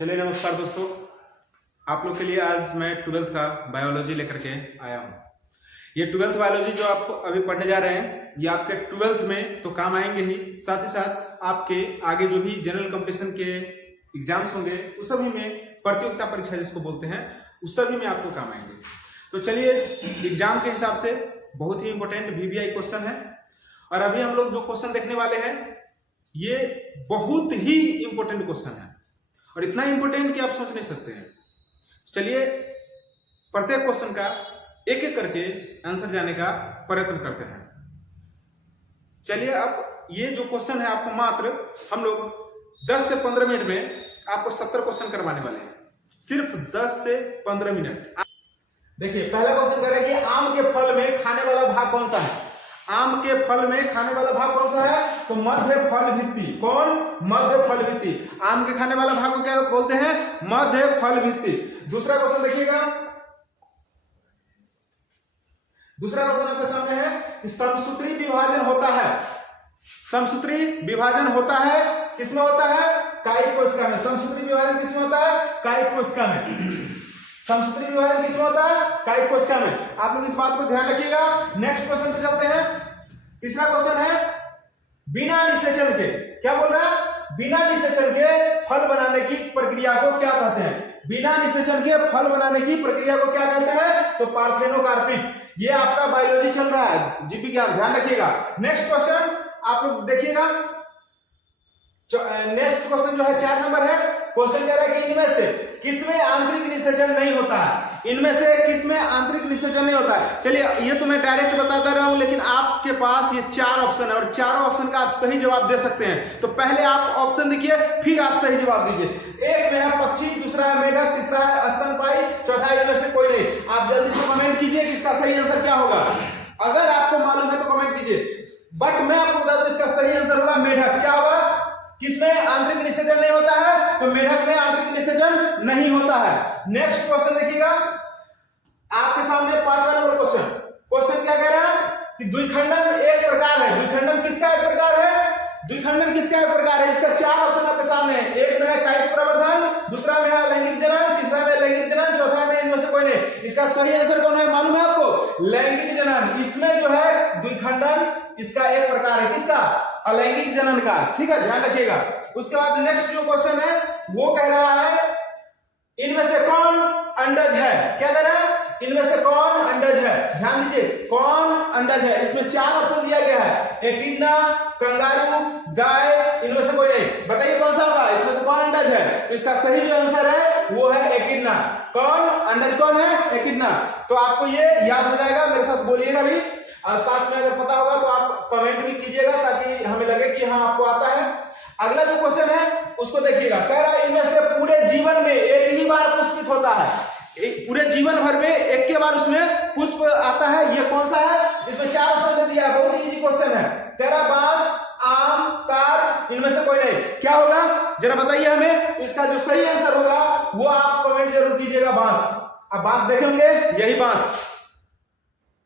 चलिए नमस्कार दोस्तों, आप लोग के लिए आज मैं 12th का बायोलॉजी लेकर के आया हूँ। ये 12th बायोलॉजी जो आप अभी पढ़ने जा रहे हैं ये आपके 12th में तो काम आएंगे ही, साथ ही साथ आपके आगे जो भी जनरल कंपटीशन के एग्जाम्स होंगे उस सभी में, प्रतियोगिता परीक्षा जिसको बोलते हैं, उस सभी में आपको काम आएंगे। तो चलिए, एग्जाम के हिसाब से बहुत ही इंपॉर्टेंट VVI क्वेश्चन है और अभी हम लोग जो क्वेश्चन देखने वाले हैं ये बहुत ही इंपॉर्टेंट क्वेश्चन है और इतना इंपॉर्टेंट कि आप सोच नहीं सकते हैं। चलिए प्रत्येक क्वेश्चन का एक एक करके आंसर जाने का प्रयत्न करते हैं। चलिए, अब ये जो क्वेश्चन है आपको मात्र हम लोग 10 से 15 मिनट में आपको 70 क्वेश्चन करवाने वाले हैं, सिर्फ 10 से 15 मिनट। देखिए, पहला क्वेश्चन करें कि आम के फल में खाने वाला भाग कौन सा है। आम के फल में खाने वाला भाग कौन सा है? तो मध्य फल भित्ति। कौन? मध्य फल भित्ति। आम के खाने वाला भाग को क्या बोलते हैं? मध्य फल भित्ति। दूसरा क्वेश्चन देखिएगा, दूसरा क्वेश्चन आपके सामने है कि समसूत्री विभाजन होता है। समसूत्री विभाजन होता है किसमें होता है? कायिक कोशिका में। समसूत्री विभाजन किसमें होता है? कायिक कोशिका में। समसूत्री विभाजन किसमें होता है? कायिक कोशिका में। आप लोग इस बात को ध्यान रखिएगा। नेक्स्ट क्वेश्चन पे चलते हैं। तीसरा क्वेश्चन है बिना निषेचन के, क्या बोल रहा है? बिना निषेचन के फल बनाने की प्रक्रिया को क्या कहते हैं? बिना निषेचन के फल बनाने की प्रक्रिया को क्या कहते हैं? तो पार्थेनोकार्पिक। ये आपका बायोलॉजी चल रहा है, जीव विज्ञान, ध्यान रखिएगा। नेक्स्ट क्वेश्चन आप लोग देखिएगा। नेक्स्ट क्वेश्चन जो है 4 नंबर है। क्वेश्चन कह रहा है कि इनमें से किसमें आंतरिक निषेचन नहीं होता है? इनमें से किसमें आंतरिक निषेचन नहीं होता है? चलिए, ये तो मैं डायरेक्ट बताता रहा हूं, लेकिन आपके पास ये 4 ऑप्शन है और चारों ऑप्शन का आप सही जवाब दे सकते हैं। तो पहले आप ऑप्शन देखिए, फिर आप सही जवाब दीजिए। एक में है पक्षी, दूसरा है मेढक, तीसरा है स्तनपायी, चौथा है इनमें से कोई नहीं। आप जल्दी से कमेंट कीजिए कि इसका सही आंसर क्या होगा। अगर आपको मालूम है तो कमेंट कीजिए, बट मैं आपको बता दूं इसका सही आंसर होगा मेढक। क्या होगा? किसमें आंतरिक निषेचन नहीं होता है? तो मेढक में आंतरिक निषेचन नहीं होता है। नेक्स्ट क्वेश्चन देखिएगा, आपके सामने 5वां नंबर क्वेश्चन। क्वेश्चन क्या कह रहा है कि द्विखंडन एक प्रकार है। द्विखंडन किसका एक प्रकार है? द्विखंडन किसका एक प्रकार है? इसका 4 ऑप्शन आपके सामने है। एक में है कायिक प्रवर्धन, दूसरा में है लैंगिक जनन, तीसरा में लैंगिक जनन, चौथा में इनमें से कोई नहीं। इसका सही आंसर कौन है मालूम है आपको? लैंगिक जनन। इसमें जो है द्विखंडन इसका एक प्रकार है। किसका? अलैंगिक जनन का। ठीक है, ध्यान रखिएगा। उसके बाद नेक्स्ट जो क्वेश्चन है वो कह रहा है इनमें से कौन अंडज है? क्या कह रहा है? इनमें से कौन अंडज है? ध्यान दीजिए, कौन अंडज है? इसमें 4 ऑप्शन दिया गया है, एकिडना, कंगारू, गाय, इनमें से कोई नहीं। बताइए कौन सा होगा? इसमें से कौन अंडज है? तो इसका सही जो आंसर है वो है एकिडना। कौन अंडज कौन है? एकिडना। तो आपको ये याद हो जाएगा, मेरे साथ बोलिएगा भी, और साथ में अगर पता होगा तो आप कमेंट भी कीजिएगा ताकि हमें लगे कि हाँ आपको आता है। अगला जो क्वेश्चन है उसको देखिएगा। कह रहा है इनमें से पूरे जीवन में एक ही बार पुष्पित होता है। पूरे जीवन भर में एक के बार उसमें पुष्प आता है, ये कौन सा है? इसमें 4 ऑप्शन दे दिया है, बहुत ही इजी क्वेश्चन है। कह रहा बांस, आम, तार, इनमें से कोई नहीं। क्या होगा जरा बताइए हमें। इसका जो सही आंसर होगा वो आप कमेंट जरूर कीजिएगा। बांस। अब बांस देखेंगे, यही बांस,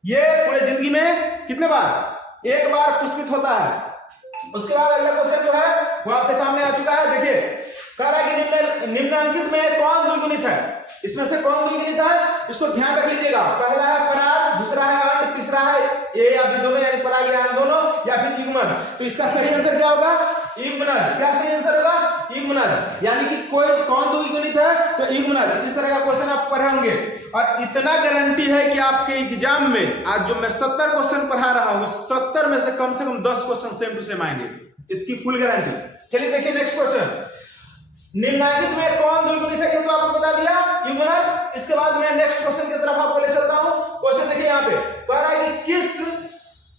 ये पूरे जिंदगी में कितने बार? एक बार पुष्पित होता है। उसके बाद अगला क्वेश्चन जो है वो आपके सामने आ चुका है। देखिए, कह रहा है कि निम्नलिखित में कौन द्विगुणित है? इसमें से कौन द्विगुणित है? इसको ध्यान रख लीजिएगा। पहला है पराग, दूसरा है अंड, तीसरा है ए या बी दोनों, यानी पराग या अंड दोनों, या फिर युग्मन। तो इसका सही आंसर क्या होगा? युग्मनज। क्या सही आंसर होगा? युग्मनज। यानी कि कोई कौन द्विगुणित है? तो युग्मनज। इस तरह का क्वेश्चन आप पढ़े होंगे और इतना गारंटी है कि आपके एग्जाम में आज जो मैं 70 क्वेश्चन पढ़ा रहा हूं, 70 में से कम 10 क्वेश्चन सेम टू सेम आएंगे, इसकी फुल गारंटी। चलिए देखिए नेक्स्ट क्वेश्चन। निम्नलिखित में कौन द्विगुणित है? ये तो आपको बता दिया, युग्मनज। इसके बाद मैं नेक्स्ट क्वेश्चन की तरफ आपको ले चलता हूं। क्वेश्चन देखिए यहाँ पे कह रहा है कि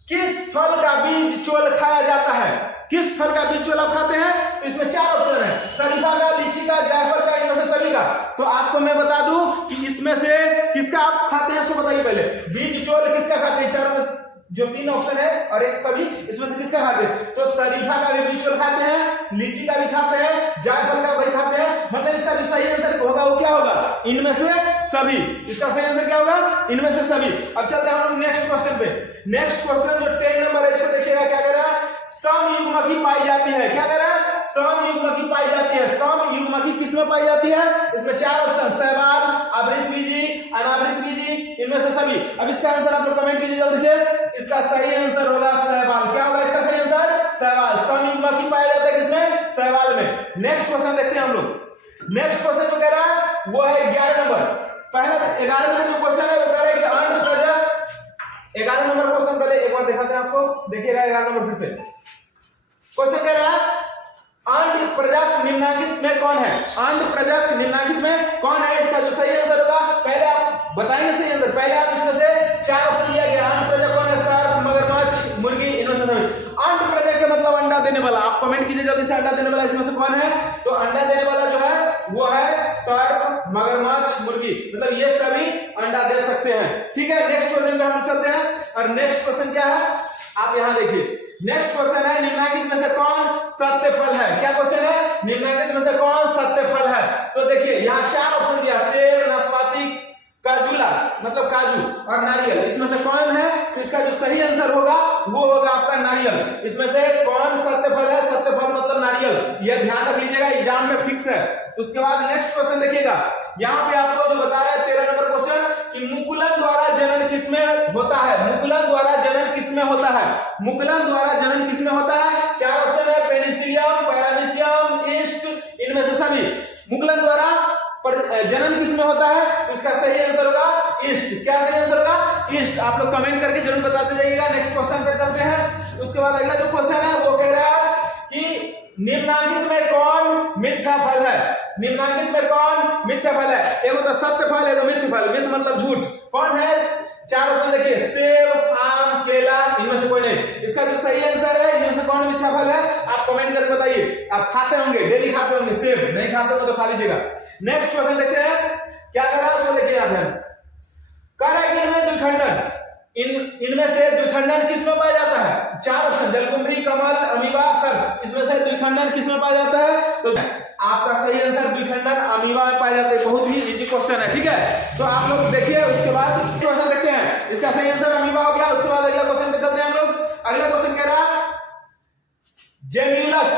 किस फल का बीज चोल खाया जाता है? किस फल का बीज चोल आप खाते हैं? तो इसमें 4 ऑप्शन है, शरीफा का, लीची का, जायफल का, इनमें से सभी का। तो आपको मैं बता दूं कि इसमें से किसका आप खाते हैं, सो बताइए पहले। बीज चोल किसका खाते हैं? 4 में जो 3 ऑप्शन है और एक सभी, इसमें से किसका खाते हैं? तो शरीफा का भी बीज चोल खाते हैं, लीची का भी खाते हैं, जायफल का भी खाते हैं। मतलब इसका जो सही आंसर होगा वो क्या होगा? इनमें से सभी। इसका सही आंसर क्या होगा? इनमें से सभी। अब चलते हैं हम लोग नेक्स्ट क्वेश्चन पे। नेक्स्ट क्वेश्चन जो 10 नंबर है, इसको देखिएगा। क्या कह रहा है? समयुग्मकी पाई जाती है। क्या कह रहा है? समयुग्मकी पाई जाती है। समयुग्मकी किसमें पाई जाती है? इसमें चार ऑप्शन, शैवाल, आवृत बीजी, अनावृत बीजी, इनमें से सभी। अब इसका आंसर आप लोग कमेंट कीजिए जल्दी से। इसका सही आंसर होगा शैवाल। क्या होगा इसका सही आंसर? शैवाल। समयुग्मकी पाया जाता है किसमें? शैवाल में। नेक्स्ट क्वेश्चन देखते हैं हम लोग। नेक्स्ट क्वेश्चन जो कह रहा है वो है 11 नंबर। पहले 11 नंबर जो क्वेश्चन है वो कह रहा है कि अंड प्रजक 11 नंबर क्वेश्चन पहले एक बार दिखाते हैं आपको, देखिएगा 11 नंबर फिर से। क्वेश्चन कह रहा है अंड प्रजक निम्नलिखित में कौन है? अंड प्रजक निम्नलिखित में कौन है? इसका जो सही आंसर होगा पहले आप बताएंगे सही आंसर। पहले आप इसमें से चार ऑप्शन दिया गया। अंड प्रजक कौन है? सर्प, मगरमच्छ, मुर्गी, इनमें से सभी। अंड प्रजक का मतलब अंडा देने वाला। आप कमेंट कीजिए जल्दी से, अंडा देने वाला इसमें से कौन है? तो अंडा देने वाला जो है वो है सर्प, मगरमच्छ, मुर्गी, मतलब ये सभी अंडा दे सकते हैं। ठीक है, नेक्स्ट क्वेश्चन पे हम चलते हैं। और नेक्स्ट क्वेश्चन क्या है आप यहां देखिए। नेक्स्ट क्वेश्चन है निम्नलिखित में से कौन सत्य फल है? क्या क्वेश्चन है? निम्नलिखित में से कौन सत्य फल है? तो देखिए यहां चार ऑप्शन दिया, सेब, नाशपाती, काजूला मतलब काजू और नारियल। इसमें से कौन है? तो इसका जो सही आंसर होगा वो होगा आपका नारियल। इसमें से कौन सत्य फल है? सत्य फल मतलब नारियल। यह ध्यान रख लीजिएगा, एग्जाम में फिक्स है। उसके बाद नेक्स्ट क्वेश्चन देखिएगा। यहाँ पे आपको जो बताया है 13 नंबर क्वेश्चन कि मुकुलन द्वारा जनन किसमें होता है? मुकुलन द्वारा जनन किसमें होता है? मुकुलन द्वारा जनन किसमें होता है? चार ऑप्शन है, पेनिसिलियम, पैरामीशियम, ईस्ट, इनमें से सभी। मुकुलन द्वारा जनन किसमें होता है? तो इसका सही आंसर होगा ईस्ट। क्या सही आंसर होगा? ईस्ट। आप लोग कमेंट करके जरूर बताते जाइएगा। नेक्स्ट क्वेश्चन पे चलते हैं। उसके बाद अगला जो क्वेश्चन है वो कह रहा है कि निम्नलिखित में कौन मिथ्या फल है? निम्नलिखित में कौन मिथ्या फल है? एक होता सत्य फल, एक मिथ्या फल। मिथ्या मतलब झूठ। कौन है? चार ऑप्शन देखिए, सेब, आम, केला, इनमें से कोई नहीं। इसका जो सही आंसर है इनमें से कौन मिथ्या फल है? आप कमेंट करके बताइए। आप खाते होंगे, डेली खाते होंगे सेब, नहीं खाते होंगे तो खा लीजिएगा। नेक्स्ट क्वेश्चन देखते हैं क्या कर रहा है, उसको देखिए यहाँ ध्यान। कह रहा है कि इनमें द्विखंडन, इनमें से द्विखंडन किसमें पाया जाता है? चार ऑप्शन, जलकुंभी, कमल, अमीबा, सर्प। इसमें से द्विखंडन किसमें पाया जाता है? तो आपका सही आंसर द्विखंडन अमीबा में पाया जाता है। बहुत ही इजी क्वेश्चन है। ठीक है, तो आप लोग देखिए। उसके बाद क्वेश्चन देखते हैं। इसका सही आंसर अमीबा हो गया। उसके बाद अगला क्वेश्चन पे चलते हैं हम लोग। अगला क्वेश्चन कह रहा जेम्यूलस,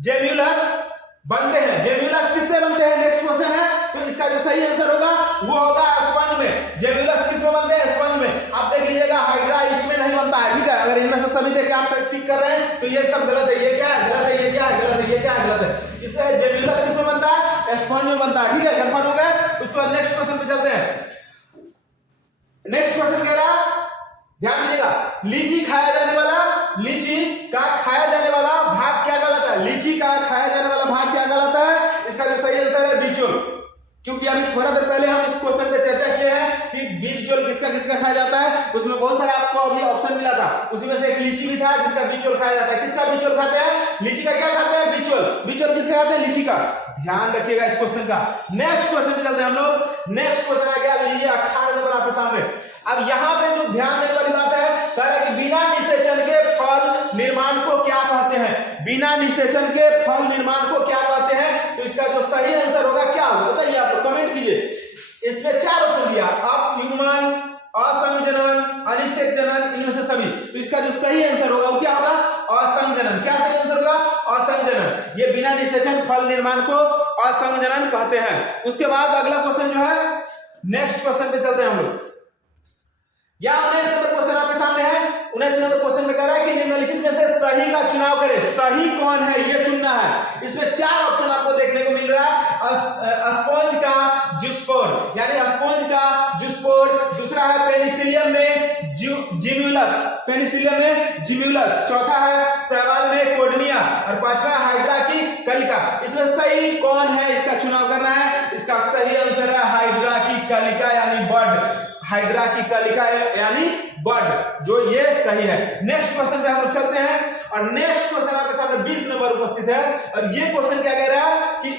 जेम्यूलस बनते हैं। जेम्यूलस किससे बनते हैं? नेक्स्ट क्वेश्चन है। तो इसका जो सही आंसर होगा वो होगा स्पंज में। जेम्यूलस किसमें बनते हैं? स्पंज में। आप देख लीजिएगा, हाइड्रा इसमें नहीं बनता है। ठीक है, अगर इनमें से सभी देख के आप ठीक कर रहे हैं तो ये सब गलत है। ये क्या है? गलत है। ये क्या है? गलत है। ये क्या है? गलत है। इससे जेम्यूलस किसमें बनता है? स्पंज में बनता है। ठीक है, कंफर्म हो गया। उसके बाद नेक्स्ट क्वेश्चन पे चलते हैं। नेक्स्ट क्वेश्चन कह रहा, ध्यान दीजिएगा, लीची खाया जाने वाला, लीची का खाया जाने वाला भाग क्या गलत है? लीची का खाया जाने वाला भाग क्या गलत है? इसका जो सही आंसर है बीचोल। क्योंकि अभी थोड़ा देर पहले हम इस क्वेश्चन पे चर्चा किए हैं कि बीचोल किसका किसका खाया जाता है। उसमें बहुत सारे आपको अभी ऑप्शन मिला था, उसी में से एक लीची भी था जिसका बीचोल खाया जाता है। किसका बीचोल खाते हैं? लीची का क्या खाते हैं? बीचोल। बीचोल किसका खाते हैं? लीची का। ध्यान रखिएगा इस क्वेश्चन का। नेक्स्ट क्वेश्चन पे चलते हैं हम लोग। नेक्स्ट क्वेश्चन आ गया, लीजिए 18 नंबर आपके सामने। अब यहाँ पे जो ध्यान देने वाली बात है, कह रहा है कि बिना निषेचन के फल निर्माण को क्या कहते हैं? बिना निषेचन के फल निर्माण को क्या कहते हैं? तो इसका जो सही आंसर होगा क्या होगा बताइए, आप लोग कमेंट कीजिए। इसमें चार ऑप्शन दिया, अपयुग्मन, असंजनन, अनिषेक जनन, इनमें से सभी। तो इसका जो सही आंसर होगा वो क्या होगा? असंजनन। क्या सही आंसर होगा? असंजनन। ये बिना निषेचन फल निर्माण को असंजनन कहते हैं। उसके बाद अगला क्वेश्चन जो है, नेक्स्ट क्वेश्चन पे चलते हैं हम लोग। या 19 नंबर क्वेश्चन आपके सामने है। 19 नंबर क्वेश्चन में कह रहा है कि निम्नलिखित में से सही का चुनाव करें। सही कौन है ये चुनना है। इसमें चार ऑप्शन आपको देखने को मिल रहा है। स्पंज का जूस्पोर, यानी स्पंज का जूस्पोर। दूसरा है पेनिसिलियम में जिम्यूलस, पेनिसिलियम में जिम्यूलस। चौथा है शैवाल में कोडनिया और पांचवा हाइड्रा की कलिका। इसमें सही कौन है इसका चुनाव करना है। इसका सही आंसर है हाइड्रा की कलिका यानी बर्ड। हाइड्रा की कलिका यानी बर्ड, जो ये सही है। नेक्स्ट क्वेश्चन पे हम लोग चलते हैं। और नेक्स्ट क्वेश्चन आपके सामने 20 नंबर उपस्थित है। और ये क्वेश्चन क्या कह रहा है कि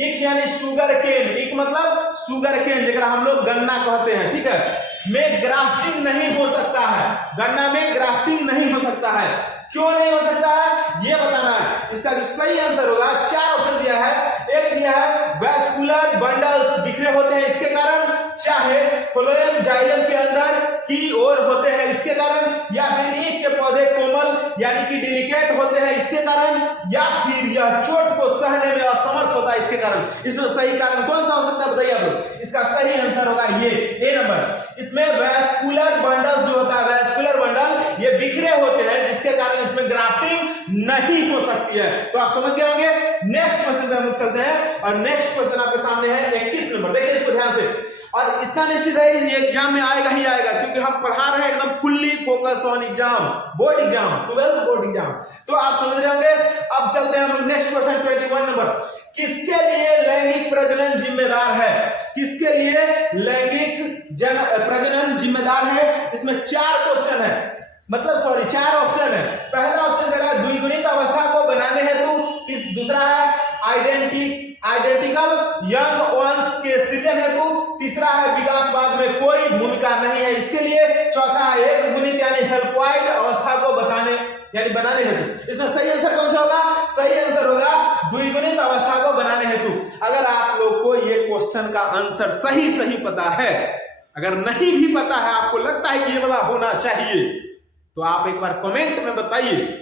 ईख यानी शुगर केन, ईख मतलब शुगर केन जेकरा हम लोग गन्ना कहते हैं, ठीक है, में ग्राफ्टिंग नहीं हो सकता है। गन्ना में ग्राफ्टिंग नहीं हो सकता है। क्यों नहीं हो सकता है ये बताना है। इसका जो सही आंसर होगा, चार ऑप्शन दिया है। एक दिया है वैस्कुलर बंडल्स बिखरे होते हैं इसके कारण, चाहे फ्लोएम जाइलम के अंदर की ओर होते हैं इसके कारण, या फिर ईख के पौधे कोमल यानी कि डिलिकेट होते हैं इसके कारण, या फिर यह चोट को सहने में असमर्थ होता है इसके कारण। इसमें सही कारण कौन सा हो सकता है बताइए आप लोग। इसका सही आंसर होगा ये ए नंबर। इसमें वैस्कुलर बंडल जो होता है, वैस्कुलर बंडल ये बिखरे होते हैं जिसके कारण इसमें ग्राफ्टिंग नहीं हो सकती है। तो आप समझ गए होंगे। नेक्स्ट क्वेश्चन पे हम लोग चलते हैं और नेक्स्ट क्वेश्चन आपके सामने है 21 नंबर। देखिए इसको ध्यान से, और इतना निश्चित है ये एग्जाम में आएगा ही आएगा क्योंकि हम पढ़ा रहे हैं एकदम fully focus on exam, board exam, 12th board exam. तो आप समझ रहे होंगे। अब चलते हैं हम लोग नेक्स्ट क्वेश्चन 21 नंबर। किसके लिए लैंगिक प्रजनन जिम्मेदार है? किसके लिए लैंगिक प्रजनन जिम्मेदार है? इसमें 4 क्वेश्चन है, मतलब सॉरी 4 ऑप्शन है। पहला ऑप्शन कह रहा है द्विगुणित अवस्था को बनाने हेतु, दूसरा है आइडेंटिकल यंग वंश के सृजन हेतु, तीसरा है विकासवाद में कोई भूमिका नहीं है इसके लिए, चौथा है एक गुणित यानी हेल्पॉइड अवस्था को बनाने हेतु। इसमें सही आंसर कौन सा होगा? सही आंसर होगा द्विगुणित अवस्था को बनाने हेतु। अगर आप लोग को ये क्वेश्चन का आंसर सही पता है, अगर नहीं भी पता है, आपको लगता है कि ये वाला होना चाहिए, तो आप एक बार कमेंट में बताइए,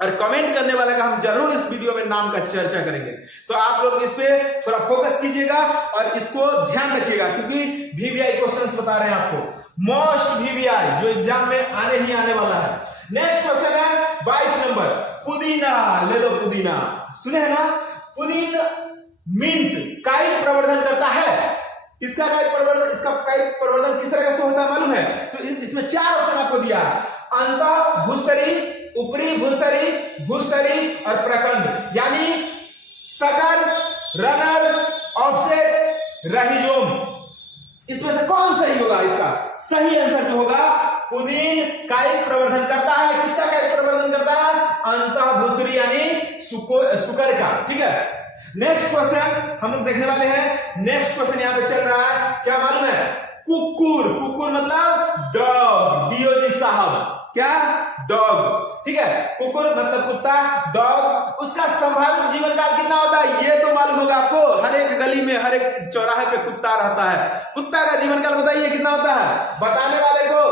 और कमेंट करने वाले का हम जरूर इस वीडियो में नाम का चर्चा करेंगे। तो आप लोग इस पे थोड़ा फोकस कीजिएगा और इसको ध्यान रखिएगा क्योंकि वीवीआई क्वेश्चंस बता रहे हैं आपको, मोस्ट वीवीआई जो एग्जाम में आने वाला है। नेक्स्ट क्वेश्चन है 22 नंबर। पुदीना ले लो, पुदीना सुने हैं ना? पुदीन मिंट कायिक प्रवर्धन करता है। किसका कायिक प्रवर्धन? इसका कायिक प्रवर्धन किस तरह से होता है मालूम है? तो इसमें 4 ऑप्शन आपको दिया है, अंतः भूस्तरी, ऊपरी भूस्तरी और प्रकंद, यानी सकर, रनर, ऑफसेट, राइजोम। इसमें से कौन सही होगा? इसका सही आंसर जो होगा पुदीन कायिक प्रवर्धन करता है। किसका कायिक प्रवर्धन करता है? अंतः भूस्तरी यानी सुकर का। ठीक है। नेक्स्ट क्वेश्चन हम लोग देखने वाले हैं। नेक्स्ट क्वेश्चन यहाँ पे चल रहा है, क्या मालूम है? कुकुर मतलब डॉग, डीओजी साहब, क्या? डॉग। ठीक है। कुकुर मतलब कुत्ता, डॉग, उसका संभावित जीवन काल कितना होता है ये तो मालूम होगा आपको। हर एक गली में, हर एक चौराहे पे कुत्ता रहता है। कुत्ता का जीवन काल बताइए कितना होता है? बताने वाले को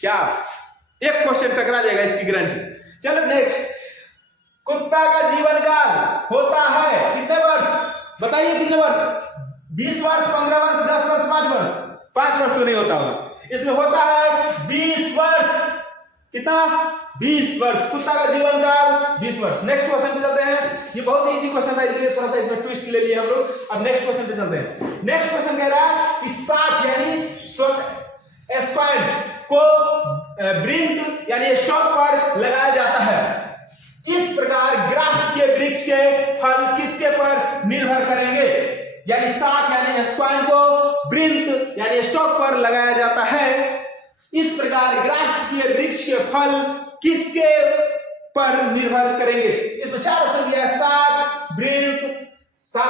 क्या एक क्वेश्चन टकरा जाएगा, इसकी गारंटी। चलो नेक्स्ट। कुत्ता का जीवन काल होता है कितने वर्ष? बताइए कितने वर्ष? 20 वर्ष, 15 वर्ष, 10 वर्ष, 5 वर्ष? 5 वर्ष तो नहीं होता होगा, इसमें होता है 20 वर्ष। कितना? 20 वर्ष। कुत्ता का जीवन काल 20 वर्ष। नेक्स्ट क्वेश्चन पे चलते हैं। ये बहुत इजी क्वेश्चन था इसलिए थोड़ा सा इसमें ट्विस्ट ले लिए हम लोग। अब नेक्स्ट क्वेश्चन पे चलते हैं। नेक्स्ट क्वेश्चन कह रहा है कि साख यानी स्क्वाइन को वृंत यानी स्टॉक पर लगाया जाता है। इस प्रकार ग्राफ के वृक्ष के फल किसके पर निर्भर करेंगे? यानी साख यानी स्क्वाइन को वृंत यानी स्टॉक पर लगाया जाता है। इस प्रकार ग्राफ के वृक्ष के फल किसके पर निर्भर करेंगे? इसमें 4 ऑप्शन दिया है, साख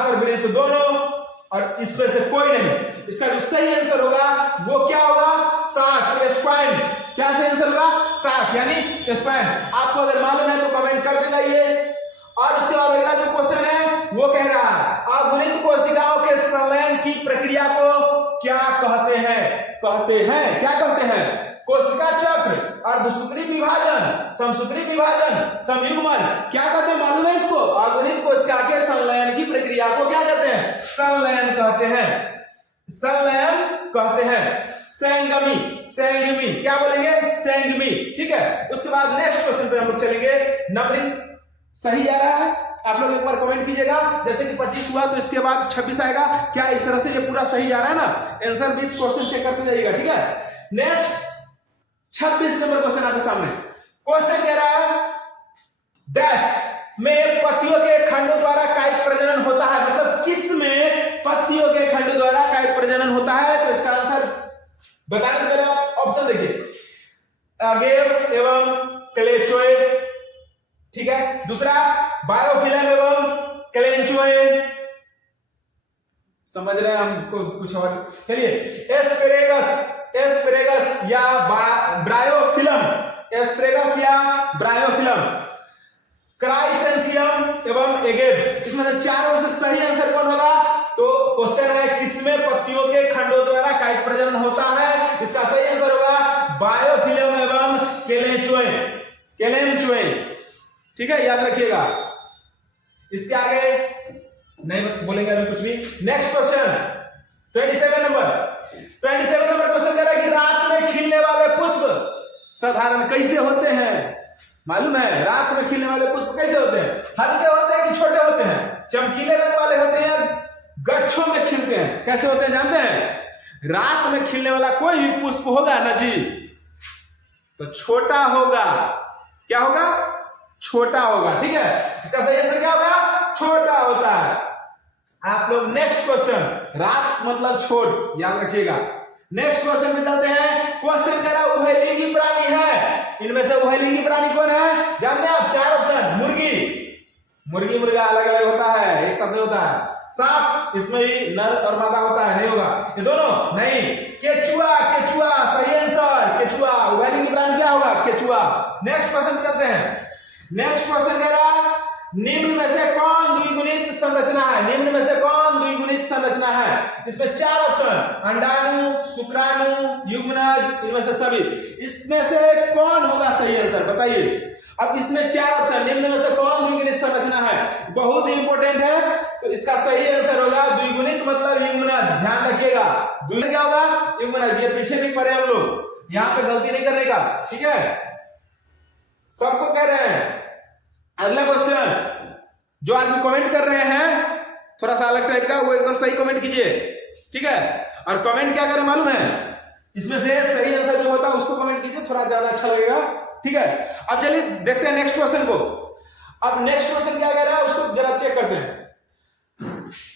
और वृंत दोनों, और इसमें से कोई नहीं। इसका जो सही आंसर होगा वो क्या होगा? साख, स्क्वाइन। क्या सही आंसर होगा? साख यानी स्क्वाइन। आपको अगर मालूम है तो कमेंट कर देगा ये। और उसके बाद अगला जो क्वेश्चन है वो कह रहा है अगुणित कोशिकाओं के संलयन की प्रक्रिया को क्या कहते हैं? क्या कहते हैं? कोशिका चक्र, अर्धसूत्री विभाजन, समसूत्री विभाजन, संयुग्मन। क्या कहते हैं मालूम है इसको? अगुणित कोशिका के संलयन की प्रक्रिया को क्या कहते हैं? संलयन कहते हैं। संलयन कहते हैं। सेंगमी। क्या बोलेंगे? सेंगमी। ठीक है। उसके बाद नेक्स्ट क्वेश्चन पे हम लोग चलेंगे। नंबरिंग सही आ रहा है? आप लोग एक बार कमेंट कीजिएगा। जैसे कि 25 हुआ तो इसके बाद 26 आएगा। क्या इस तरह से ये पूरा सही आ रहा है ना? आंसर विथ क्वेश्चन चेक करते जाइएगा। ठीक है। नेक्स्ट 26 नंबर क्वेश्चन आपके सामने। क्वेश्चन कह रहा है डैश में पत्तियों के खंडों द्वारा कायिक प्रजनन होता है। मतलब किस में पत्तियों के खंडों द्वारा कायिक प्रजनन होता है? तो इसका आंसर बताने से पहले आप ऑप्शन देखिए, अगेव एवं क्लेचोए। ठीक है। दूसरा बायोफिलम एवं क्लेंचोए। समझ रहे हैं हमको कुछ और? चलिए एस्पेरेगस या ब्रायोफिलम, एस्पेरेगस या ब्रायोफिलम, क्राइसेंथियम एवं एगेव। इसमें से 4 में से सही आंसर कौन होगा? तो क्वेश्चन है किसमें पत्तियों के खंडों द्वारा कायिक प्रजनन होता है? इसका सही आंसर होगा बायोफिलम एवं केलेंचोए। ठीक है, याद रखिएगा। इसके आगे नहीं बोलेंगे अभी कुछ भी। नेक्स्ट क्वेश्चन 27 नंबर क्वेश्चन कह रहा है कि रात में खिलने वाले पुष्प साधारण कैसे होते हैं? मालूम है रात में खिलने वाले पुष्प कैसे होते हैं? हल्के होते हैं कि छोटे होते हैं? चमकीले रंग वाले होते हैं, गच्छों में खिलते हैं? कैसे होते हैं जानते हैं? रात में खिलने वाला कोई भी पुष्प होगा ना जी तो छोटा होगा। क्या होगा? छोटा होगा। ठीक है, इसका सही आंसर क्या होगा? छोटा होता है। आप लोग नेक्स्ट क्वेश्चन, रात मतलब छोट, याद रखिएगा। नेक्स्ट क्वेश्चन में चलते हैं। क्वेश्चन कह रहा है उभयलिंगी प्राणी है, इनमें से उभयलिंगी प्राणी कौन है? जानते हैं आप? 4 ऑप्शन। मुर्गी मुर्गा अलग अलग होता है, एक साथ नहीं होता है। सांप, इसमें भी नर और मादा होता है, नहीं होगा। ये दोनों नहीं। केचुआ सही आंसर, केचुआ। उभयलिंगी प्राणी क्या होगा? केचुआ। नेक्स्ट क्वेश्चन चलते हैं। नेक्स्ट क्वेश्चन कह रहा है निम्न में से कौन द्विगुणित संरचना है? निम्न में से कौन द्विगुणित संरचना है? इसमें 4 ऑप्शन, अंडाणु, शुक्राणु, युग्मनज, इनमें से सभी। इसमें से कौन होगा सही आंसर? बताइए। अब इसमें 4 ऑप्शन, निम्न में से कौन द्विगुणित संरचना है? बहुत ही इंपॉर्टेंट है, तो इसका सही आंसर होगा द्विगुणित मतलब युग्मनज। ध्यान रखिएगा, द्विगुणित क्या होगा? युग्मनज। ये पीछे भी पढ़े हम लोग, यहां पे गलती नहीं करने का। ठीक है, सबको कह रहे हैं। अगला क्वेश्चन, जो आदमी कमेंट कर रहे हैं थोड़ा सा अलग टाइप का, वो एकदम सही कमेंट कीजिए। ठीक है, और कमेंट क्या करें मालूम है? इसमें से सही आंसर जो होता है उसको कमेंट कीजिए, थोड़ा ज्यादा अच्छा लगेगा। ठीक है, अब चलिए देखते हैं नेक्स्ट क्वेश्चन को। अब नेक्स्ट क्वेश्चन क्या कह रहा है उसको जरा चेक करते हैं।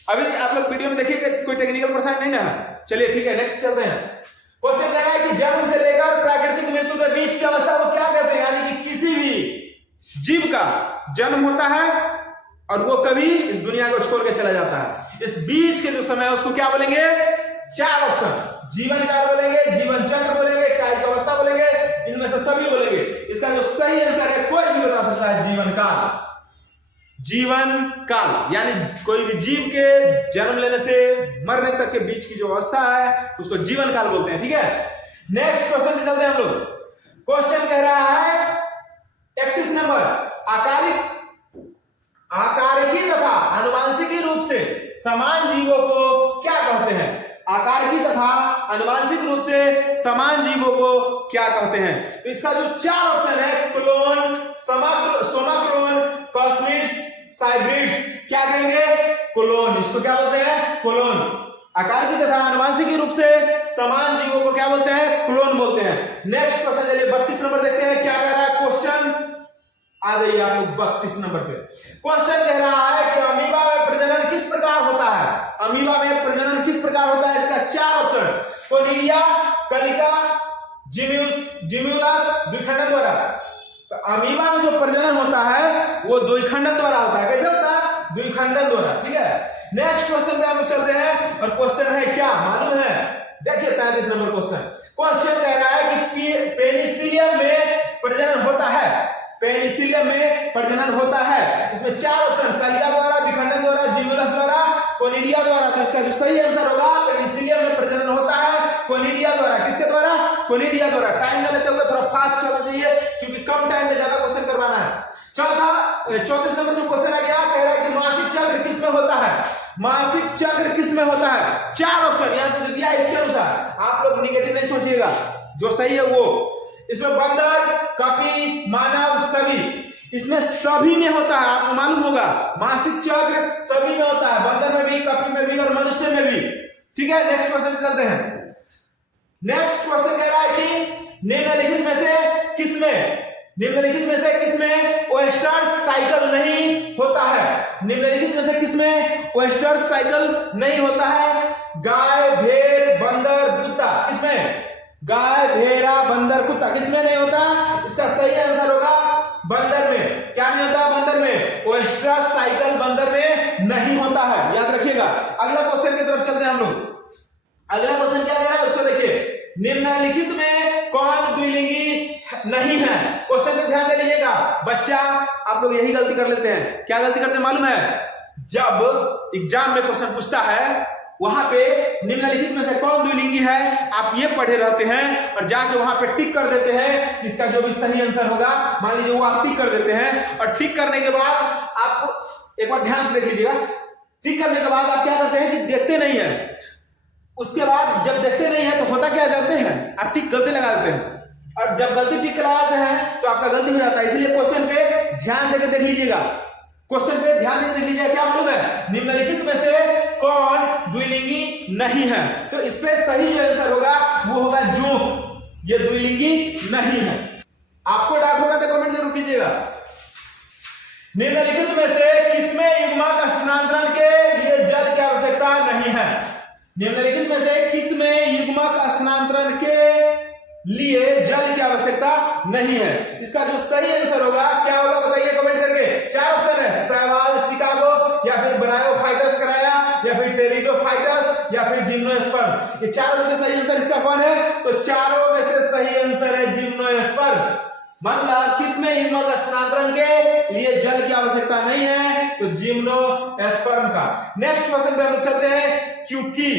अभी आप लोग वीडियो में देखिए, कोई टेक्निकल परेशानी नहीं ना। चलिए ठीक है, नेक्स्ट चलते हैं। क्वेश्चन कह रहा है कि जन्म से लेकर प्राकृतिक मृत्यु के बीच की अवस्था को क्या कहते हैं? यानी कि किसी भी जीव का जन्म होता है और वो कभी इस दुनिया को छोड़ के चला जाता है, इस बीच के जो समय है उसको क्या बोलेंगे? 4 ऑप्शन, जीवन काल बोलेंगे, जीवन चक्र बोलेंगे, कायिक अवस्था बोलेंगे, इनमें से सभी बोलेंगे। इसका जो सही आंसर है कोई भी बता सकता है, जीवन काल। जीवन काल यानी कोई भी जीव के जन्म लेने से मरने तक के बीच की जो अवस्था है उसको जीवन काल बोलते हैं। ठीक है, नेक्स्ट क्वेश्चन पे चलते हैं हम लोग। क्वेश्चन कह रहा है 31 नंबर, आकारिकी तथा आनुवांशिकी रूप से समान जीवों को क्या कहते हैं? आकारिकी तथा आनुवांशिक रूप से समान जीवों को क्या कहते हैं? तो इसका जो 4 ऑप्शन है, क्लोन, सोमाक्लोन, कॉस्मिड्स, साइब्रिड्स, क्या कहेंगे? क्लोन। इसको क्या बोलते हैं? क्लोन। आकारिकी तथा आनुवांशिकी रूप से समान जीवों को क्या बोलते हैं? क्लोन बोलते हैं। नेक्स्ट क्वेश्चन चलिए 32 नंबर देखते हैं क्या कह रहा है क्वेश्चन। आ जाइए आप लोग 32 नंबर पे। क्वेश्चन कह रहा है कि अमीबा में प्रजनन किस प्रकार होता है? अमीबा में प्रजनन किस प्रकार होता है? इसका 4 ऑप्शन, कोनिडिया, कलिका, जिम्यूलस, द्विखंडन द्वारा। तो अमीबा में जो प्रजनन होता है वो द्विखंडन द्वारा होता है। कैसे होता है? द्विखंडन द्वारा। ठीक है, नेक्स्ट क्वेश्चन पे हम लोग चलते हैं और क्वेश्चन है क्या मालूम है? देखिए 33 नंबर क्वेश्चन। क्वेश्चन कह रहा है कि पेनिसिलियम में प्रजनन होता है। पेनिसिलियम में प्रजनन होता है। इसमें 4 ऑप्शन, कलिका द्वारा, विखंडन द्वारा, जिम्यूलस द्वारा, कोनिडिया द्वारा। तो इसका जो सही आंसर होगा पेनिसिलियम में प्रजनन होता है कोनिडिया द्वारा। किसके द्वारा? कोनिडिया द्वारा। टाइम न लेते हुए थोड़ा फास्ट चलना चाहिए क्योंकि कम टाइम में ज्यादा क्वेश्चन करवाना है। 34 नंबर जो क्वेश्चन आ गया, कह रहा है कि मासिक चक्र किसमें होता है? मासिक चक्र किसमें होता है? 4 ऑप्शन यहाँ पे दिया, इसके अनुसार आप लोग निगेटिव नहीं सोचिएगा, जो सही है वो। इसमें बंदर, कपी, मानव, सभी, इसमें सभी में होता है। आपको मालूम होगा मासिक चक्र सभी में होता है, बंदर में भी, कपी में भी और मनुष्य में भी। ठीक है, नेक्स्ट क्वेश्चन चलते हैं। नेक्स्ट क्वेश्चन कह रहा है कि निम्नलिखित में से किसमें ओएस्टर्स साइकिल नहीं होता है? निम्नलिखित में से किसमें ओएस्टर्स साइकिल नहीं होता है? गाय, भेड़, बंदर, कुत्ता। किसमें? गाय, भेड़ा, बंदर, कुत्ता, किसमें नहीं होता? इसका सही आंसर होगा बंदर में। क्या नहीं होता बंदर में? ओएस्टर्स साइकिल बंदर में नहीं होता है, याद रखिएगा। अगला क्वेश्चन की तरफ चलते हैं हम लोग। अगला क्वेश्चन क्या कह रहा है उसको देखिए। निम्नलिखित में कौन द्विलिंगी नहीं है? क्वेश्चन पे ध्यान दे लीजिएगा बच्चा, आप लोग यही गलती कर लेते हैं। क्या गलती करते हैं मालूम है? जब एग्जाम में क्वेश्चन पूछता है वहां पे निम्नलिखित में से कौन द्विलिंगी है, आप ये पढ़े रहते हैं और जाके वहां पे टिक कर देते हैं। इसका जो भी सही आंसर होगा मान लीजिए वो आप टिक कर देते हैं और टिक करने के बाद आप एक बार ध्यान से देख लीजिएगा। टिक करने के बाद आप क्या करते हैं कि देखते नहीं है, उसके बाद जब देखते नहीं है तो होता क्या जानते हैं, आप टिक गलती लगा देते हैं, और जब गलती टिक लगाते हैं तो आपका गलती हो जाता है। इसलिए क्वेश्चन पे ध्यान देकर देख लीजिएगा, क्वेश्चन पे ध्यान देकर देख लीजिएगा। क्या मालूम है, निम्नलिखित में से कौन द्विलिंगी नहीं है? तो इस पे सही जो आंसर होगा वो होगा जोंक, ये द्विलिंगी नहीं है। आपको डाउट होगा तो कमेंट जरूर कीजिएगा। निम्नलिखित में से किसमें युग्मक स्थानांतरण के लिए जल की आवश्यकता नहीं है? निम्नलिखित में से किसमें युग्मक स्थानांतरण के लिए जल की आवश्यकता नहीं है? इसका जो सही आंसर होगा क्या होगा बताइए कमेंट करके। 4 ऑप्शन है, शैवाल, शिकागो, या फिर ब्रायोफाइटस कराया, या फिर टेरिडोफाइटस, या फिर जिम्नोस्पर्म। ये चारों में से सही आंसर इसका कौन है? तो चारों में से सही आंसर है जिम्नोस्पर्म। मतलब किसमें युग्मक स्थानांतरण के लिए जल की आवश्यकता नहीं है? तो जिम्नोस्पर्म का। नेक्स्ट क्वेश्चन पे हम लोग चलते हैं, क्योंकि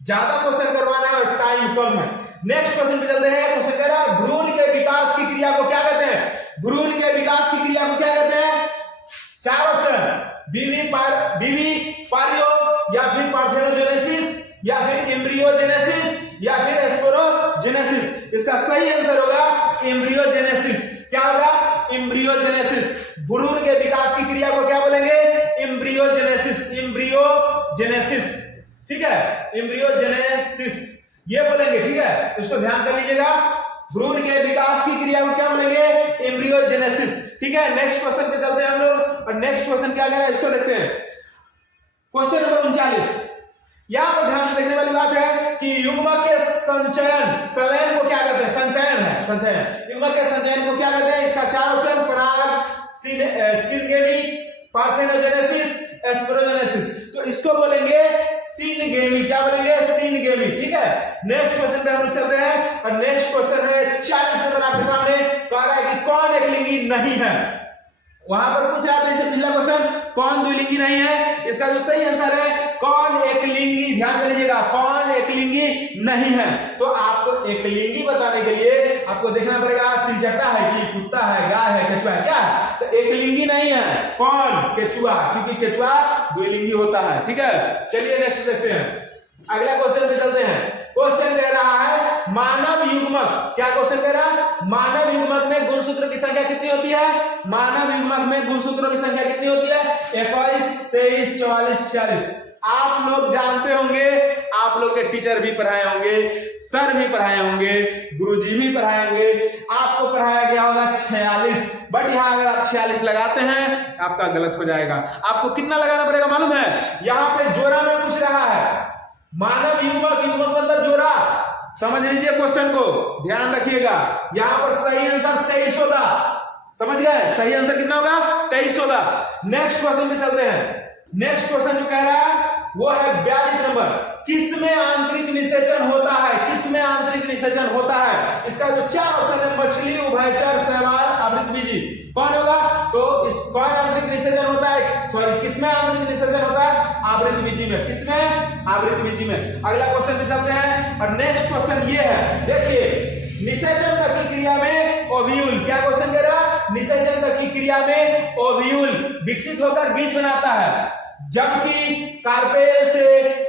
ज्यादा क्वेश्चन करवाना है और टाइम कम है। नेक्स्ट क्वेश्चन पे चलते हैं। क्वेश्चन कह रहा है भ्रूण के विकास की क्रिया को क्या कहते हैं? भ्रूण के विकास की क्रिया को क्या कहते हैं? 4 ऑप्शन, बीवी पारियो, या फिर पार्थेनोजेनेसिस, या फिर एम्ब्रियोजेनेसिस, या फिर स्पोरोजेनेसिस। इसका सही आंसर होगा एम्ब्रियोजेनेसिस। क्या होगा? एम्ब्रियोजेनेसिस। भ्रूण के विकास की क्रिया को क्या बोलेंगे? एम्ब्रियोजेनेसिस, एम्ब्रियोजेनेसिस, ठीक है, एम्ब्रियोजेनेसिस ये बोलेंगे, ठीक है, इसको ध्यान कर लीजिएगा। भ्रूण के विकास की क्रिया को क्या बोलेंगे? एम्ब्रियोजेनेसिस, ठीक है। नेक्स्ट क्वेश्चन पे चलते हैं हम लोग, और नेक्स्ट क्वेश्चन क्या कह रहा है इसको देखते हैं। क्वेश्चन नंबर 39, यहां पर ध्यान से देखने वाली बात है कि युग्मक के संचयन, सलयन को क्या कहते हैं? संचयन है, संचयन। युग्मक के संचयन को क्या कहते हैं? इसका 4 ऑप्शन, पराग, सिनगेमी, पार्थेनोजेनेसिस, स्पोरोजेनेसिस। तो इसको बोलेंगे सिनगेमी। क्या बोलेंगे? सिनगेमी, ठीक है। नेक्स्ट क्वेश्चन पे हम लोग चलते हैं, और नेक्स्ट क्वेश्चन है 40 नंबर आपके सामने। कह रहा है कि कौन एकलिंगी नहीं है? वहां पर पूछ रहा था इससे पिछला क्वेश्चन, कौन द्विलिंगी नहीं है? इसका जो सही आंसर है कौन एकलिंगी, ध्यान दे लीजिएगा, कौन एकलिंगी नहीं है? तो आपको एकलिंगी बताने के लिए आपको देखना पड़ेगा तिलचट्टा है कि कुत्ता है, गाय है, केचुआ है, क्या है? तो एकलिंगी नहीं है कौन? केचुआ, क्योंकि केचुआ द्विलिंगी होता है, ठीक है। चलिए नेक्स्ट देखते हैं, अगला क्वेश्चन पे चलते हैं। क्वेश्चन कह रहा है मानव युग्मक, क्या क्वेश्चन कह रहा है? मानव युग्मक में गुणसूत्रों की संख्या कितनी होती है? मानव युग्मक में गुणसूत्रों की संख्या कितनी होती है? 21, 23, 44, 46। आप लोग जानते होंगे, आप लोग के टीचर भी पढ़ाए होंगे, सर भी पढ़ाए होंगे, गुरुजी भी पढ़ाए होंगे, आपको पढ़ाया गया होगा 46, बट यहां अगर आप 46 लगाते हैं आपका गलत हो जाएगा। आपको कितना लगाना पड़ेगा मालूम है? यहां पे जोड़ा में पूछ रहा है, मानव युग्मक, युग्मक मतलब जोड़ा, समझ लीजिए क्वेश्चन को, ध्यान रखिएगा। यहां पर सही आंसर 23 होगा, समझ गए? सही आंसर कितना होगा? 23 होगा। नेक्स्ट क्वेश्चन पे चलते हैं। नेक्स्ट क्वेश्चन जो कह रहा है वो है 42 नंबर, किसमें आंतरिक निषेचन होता है? किसमें आंतरिक निषेचन होता है? इसका जो 4 ऑप्शन है, मछली, उभयचर, शैवाल, आवृतबीजी, कौन होगा? तो इस कौन आंतरिक निषेचन होता है? सॉरी, किसमें आंतरिक निषेचन होता है? आवृतबीजी में। किसमें? आवृतबीजी में। अगला क्वेश्चन पे चलते हैं, और नेक्स्ट क्वेश्चन ये है, देखिए, निषेचन तक की क्रिया में ओव्यूल, क्या क्वेश्चन कह रहा है? निषेचन तक की क्रिया में ओव्यूल विकसित होकर बीज बनाता है, जबकि कार्पेल से